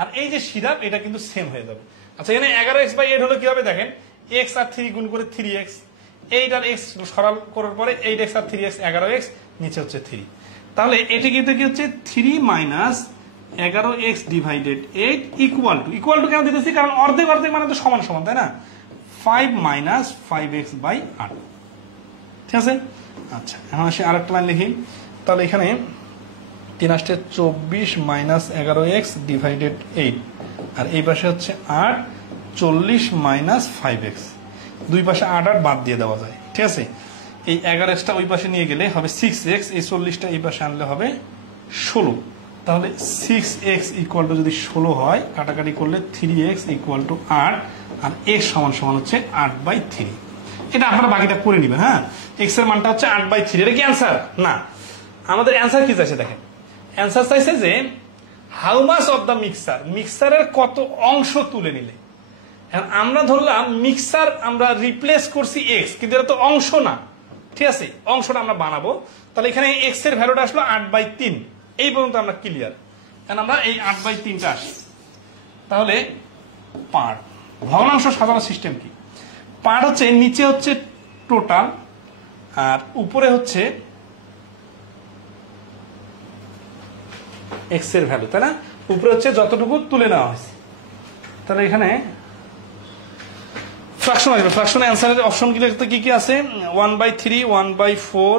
আর এই যে সিরাপ এটা কিন্তু সেম হয়ে যাবে। আচ্ছা, এখানে 11x বাই 8 হলো কি হবে? দেখেন, x আর 3 গুণ করে 3x, 8 আর x সরল করার পরে 8x আর 3x 11x, নিচে হচ্ছে 3, তাহলে এটি কিন্তু কি হচ্ছে 3 minus 11x divided 8 equal to কেন দিতেছি? কারণ অর্ধেক অর্ধেক মানে তো সমান সমান, তাই না? 5 মাইনাস 5x বাই 8, ঠিক আছে? আচ্ছা, এখন আসি আরেকটা লাইন লিখি, তাহলে এখানে 3 আসছে 24 মাইনাস 11x ডিভাইডেড 8, আর এই পাশে হচ্ছে 8 40 মাইনাস 5x, দুই পাশে 8 8 বাদ দিয়ে দেওয়া যায়, ঠিক আছে? এই 11xটা ওই পাশে নিয়ে গেলে হবে 6x, এই 40টা এই পাশে আনলে হবে 16, তাহলে 6x ইকুয়াল টু যদি 16 হয়, কাটাকাটি করলে 3x equal to 8, R x সমান সমান হচ্ছে 8/3। এটা আপনারা বাকিটা করে নেবেন। হ্যাঁ, x এর মানটা হচ্ছে 8/3। এটা কি অ্যান্সার? না, আমাদের অ্যান্সার কি চাইছে? দেখেন, অ্যান্সার চাইছে যে how much of the mixer, মিক্সারের কত অংশ তুলে নিলে। আমরা ধরলাম মিক্সার আমরা রিপ্লেস করছি x, কিন্তু এটা তো অংশ না, ঠিক আছে? অংশটা আমরা বানাবো, তাহলে এখানে x এর ভ্যালুটা আসলো 8/3, এই পর্যন্ত আমরা ক্লিয়ার। কারণ আমরা এই 8/3টা আসি, তাহলে পার্ট ভগ্নাংশ সাজানোর সিস্টেম কি? পার্ট হচ্ছে নিচে হচ্ছে টোটাল, আর উপরে হচ্ছে x এর ভ্যালু, তাই না? উপরে হচ্ছে যতটুকু তুলে নেওয়া হয়েছে। তাহলে এখানে ফ্র্যাকশন আসবে, ফ্র্যাকশন অ্যান্সারের অপশন কি কি আছে? 1/3, 1/4,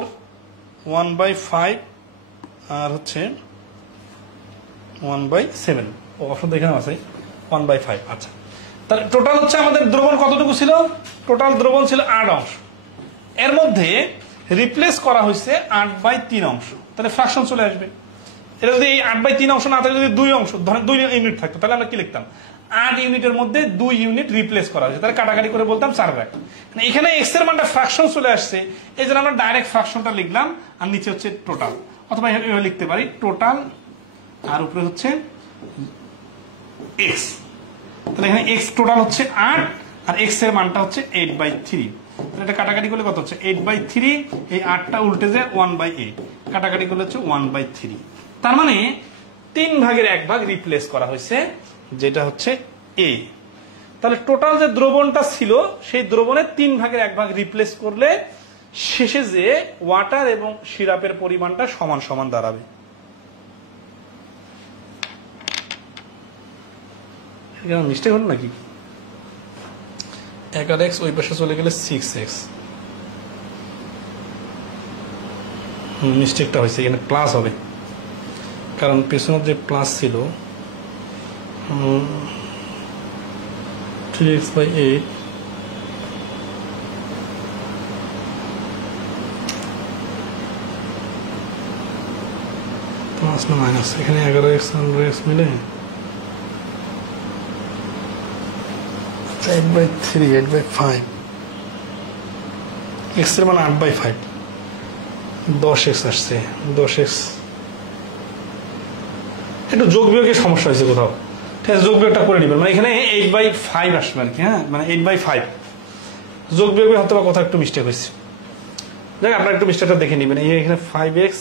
1/5 আর হচ্ছে 1/7, অপশন এখানে আছে 1/5। আচ্ছা, তাহলে টোটাল হচ্ছে আমাদের দ্রবণ কতটুকু ছিল? টোটাল দ্রবণ ছিল 8 অংশ, এর মধ্যে রিপ্লেস করা হয়েছে 8/3 অংশ, তাহলে ফ্র্যাকশন চলে আসবে। এটা যদি এই 8/3 অংশ না থাকে, যদি 2 অংশ ধরেন 2 ইউনিট থাকতো, তাহলে আমরা কি লিখতাম? 8 ইউনিটের মধ্যে 2 ইউনিট রিপ্লেস করা হয়েছে, তাহলে কাটাকাটি করে বলতাম 4 ভাগ। এখানে x এর মানটা ফ্র্যাকশন চলে আসছে, এই জন্য আমরা ডাইরেক্ট ফ্র্যাকশনটা লিখলাম, আর নিচে হচ্ছে টোটাল, অথবা এভাবে লিখতে পারি টোটাল আর উপরে হচ্ছে x। তাহলে এখানে x টোটাল হচ্ছে 8 আর x এর মানটা হচ্ছে 8/3, তাহলে এটা কাটাকাটি করলে কত হচ্ছে? 8/3, এই 8টা উল্টে যায় 1/8, কাটাকাটি করলে হচ্ছে 1/3। তার মানে 3 ভাগের 1 ভাগ রিপ্লেস করা হয়েছে, যেটা হচ্ছে a। তাহলে টোটাল যে দ্রবণটা ছিল, সেই দ্রবণের 3 ভাগের 1 ভাগ রিপ্লেস করলে শেষে যে ওয়াটার এবং সিরাপের পরিমাণটা সমান সমান দাঁড়াবে। মিস্টেক হল নাকি? 11x ওই পাশে চলে গেলে 6x, মিস্টেকটা হয়েছে, এখানে প্লাস হবে, কারণ পেছনের যে প্লাস ছিল 3x/8 + প্লাস না মাইনাস, এখানে 11x আর x মিলে 8/3 8/5, x এর মান 8/5, 10x আসছে, 10x একটু যোগ বিয়োগের সমস্যা হয়েছে কোথাও, ঠিক আছে যোগ বিয়োগটা করে নিবেন, মানে এখানে 8/5 আসবে আর কি, হ্যাঁ মানে 8/5 যোগ বিয়োগে হয়তো বা কোথাও একটু মিস্টেক হয়েছে, দেখ আপনারা একটু মিস্টেকটা দেখে নেবেন। এখানে 5x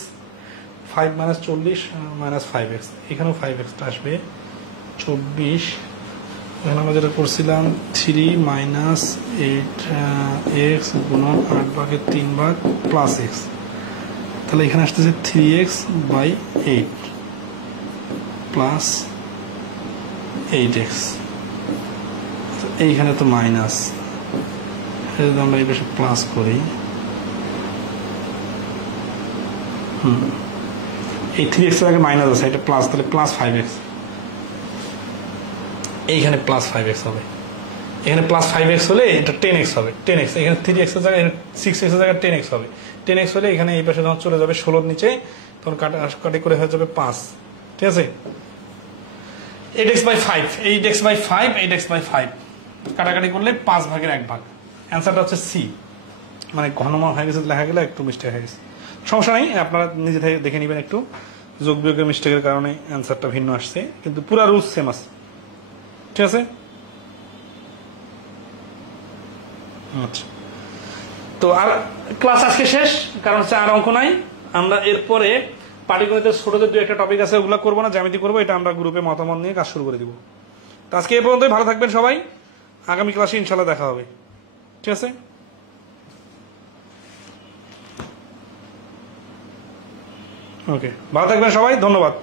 5 - 40 - 5x, এখানেও 5x আসবে 24, এখানে আমরা যেটা করছিলাম 3 - 8x গুণন 8/3 প্লাস x, তাহলে এখানে আসতেছে 3x/8 প্লাস 8x, এইখানে তো মাইনাস, যদি আমরা এই পাশে প্লাস করি, এই 3x এর আগে মাইনাস আছে, এটা প্লাস, তাহলে প্লাস 5x, এইখানে প্লাস 5x হবে, এখানে প্লাস 5x হলে এটা 10x হবে, 10x, এখানে 3x এর জায়গায় 6x এর জায়গায় 10x হবে, 10x হলে এখানে এই পাশে যখন চলে যাবে 16 নিচে, তখন কাটাকাটি করে হয়ে যাবে 5, ঠিক আছে 8x/5, 8x/5, 8x/5 কাটাকাটি করলে 5/1 অ্যান্সারটা হচ্ছে সি, মানে ঘনমান হয়ে গেছে লেখা গেলে একটু মিস্টেক হয়ে গেছে, সমস্যা নেই, আপনারা নিজে থেকে দেখে নেবেন, একটু যোগ বিয়োগের মিস্টেকের কারণে অ্যান্সারটা ভিন্ন আসছে, কিন্তু পুরা রুলস সেম আছে, ঠিক আছে। আচ্ছা, তো আর ক্লাস আজকে শেষ, কারণ হচ্ছে আর অঙ্ক নাই, আমরা এরপরে পাটিগণিতের ছোটদের 2-1টা টপিক আছে, ওগুলো করবো না, জ্যামিতি করবো, এটা আমরা গ্রুপে মতামত নিয়ে কাজ শুরু করে দিব। তো আজকে এই পর্যন্তই, ভালো থাকবেন সবাই, আগামী ক্লাসে ইনশাল্লাহ দেখা হবে, ঠিক আছে। ওকে, ভালো থাকবেন সবাই, ধন্যবাদ।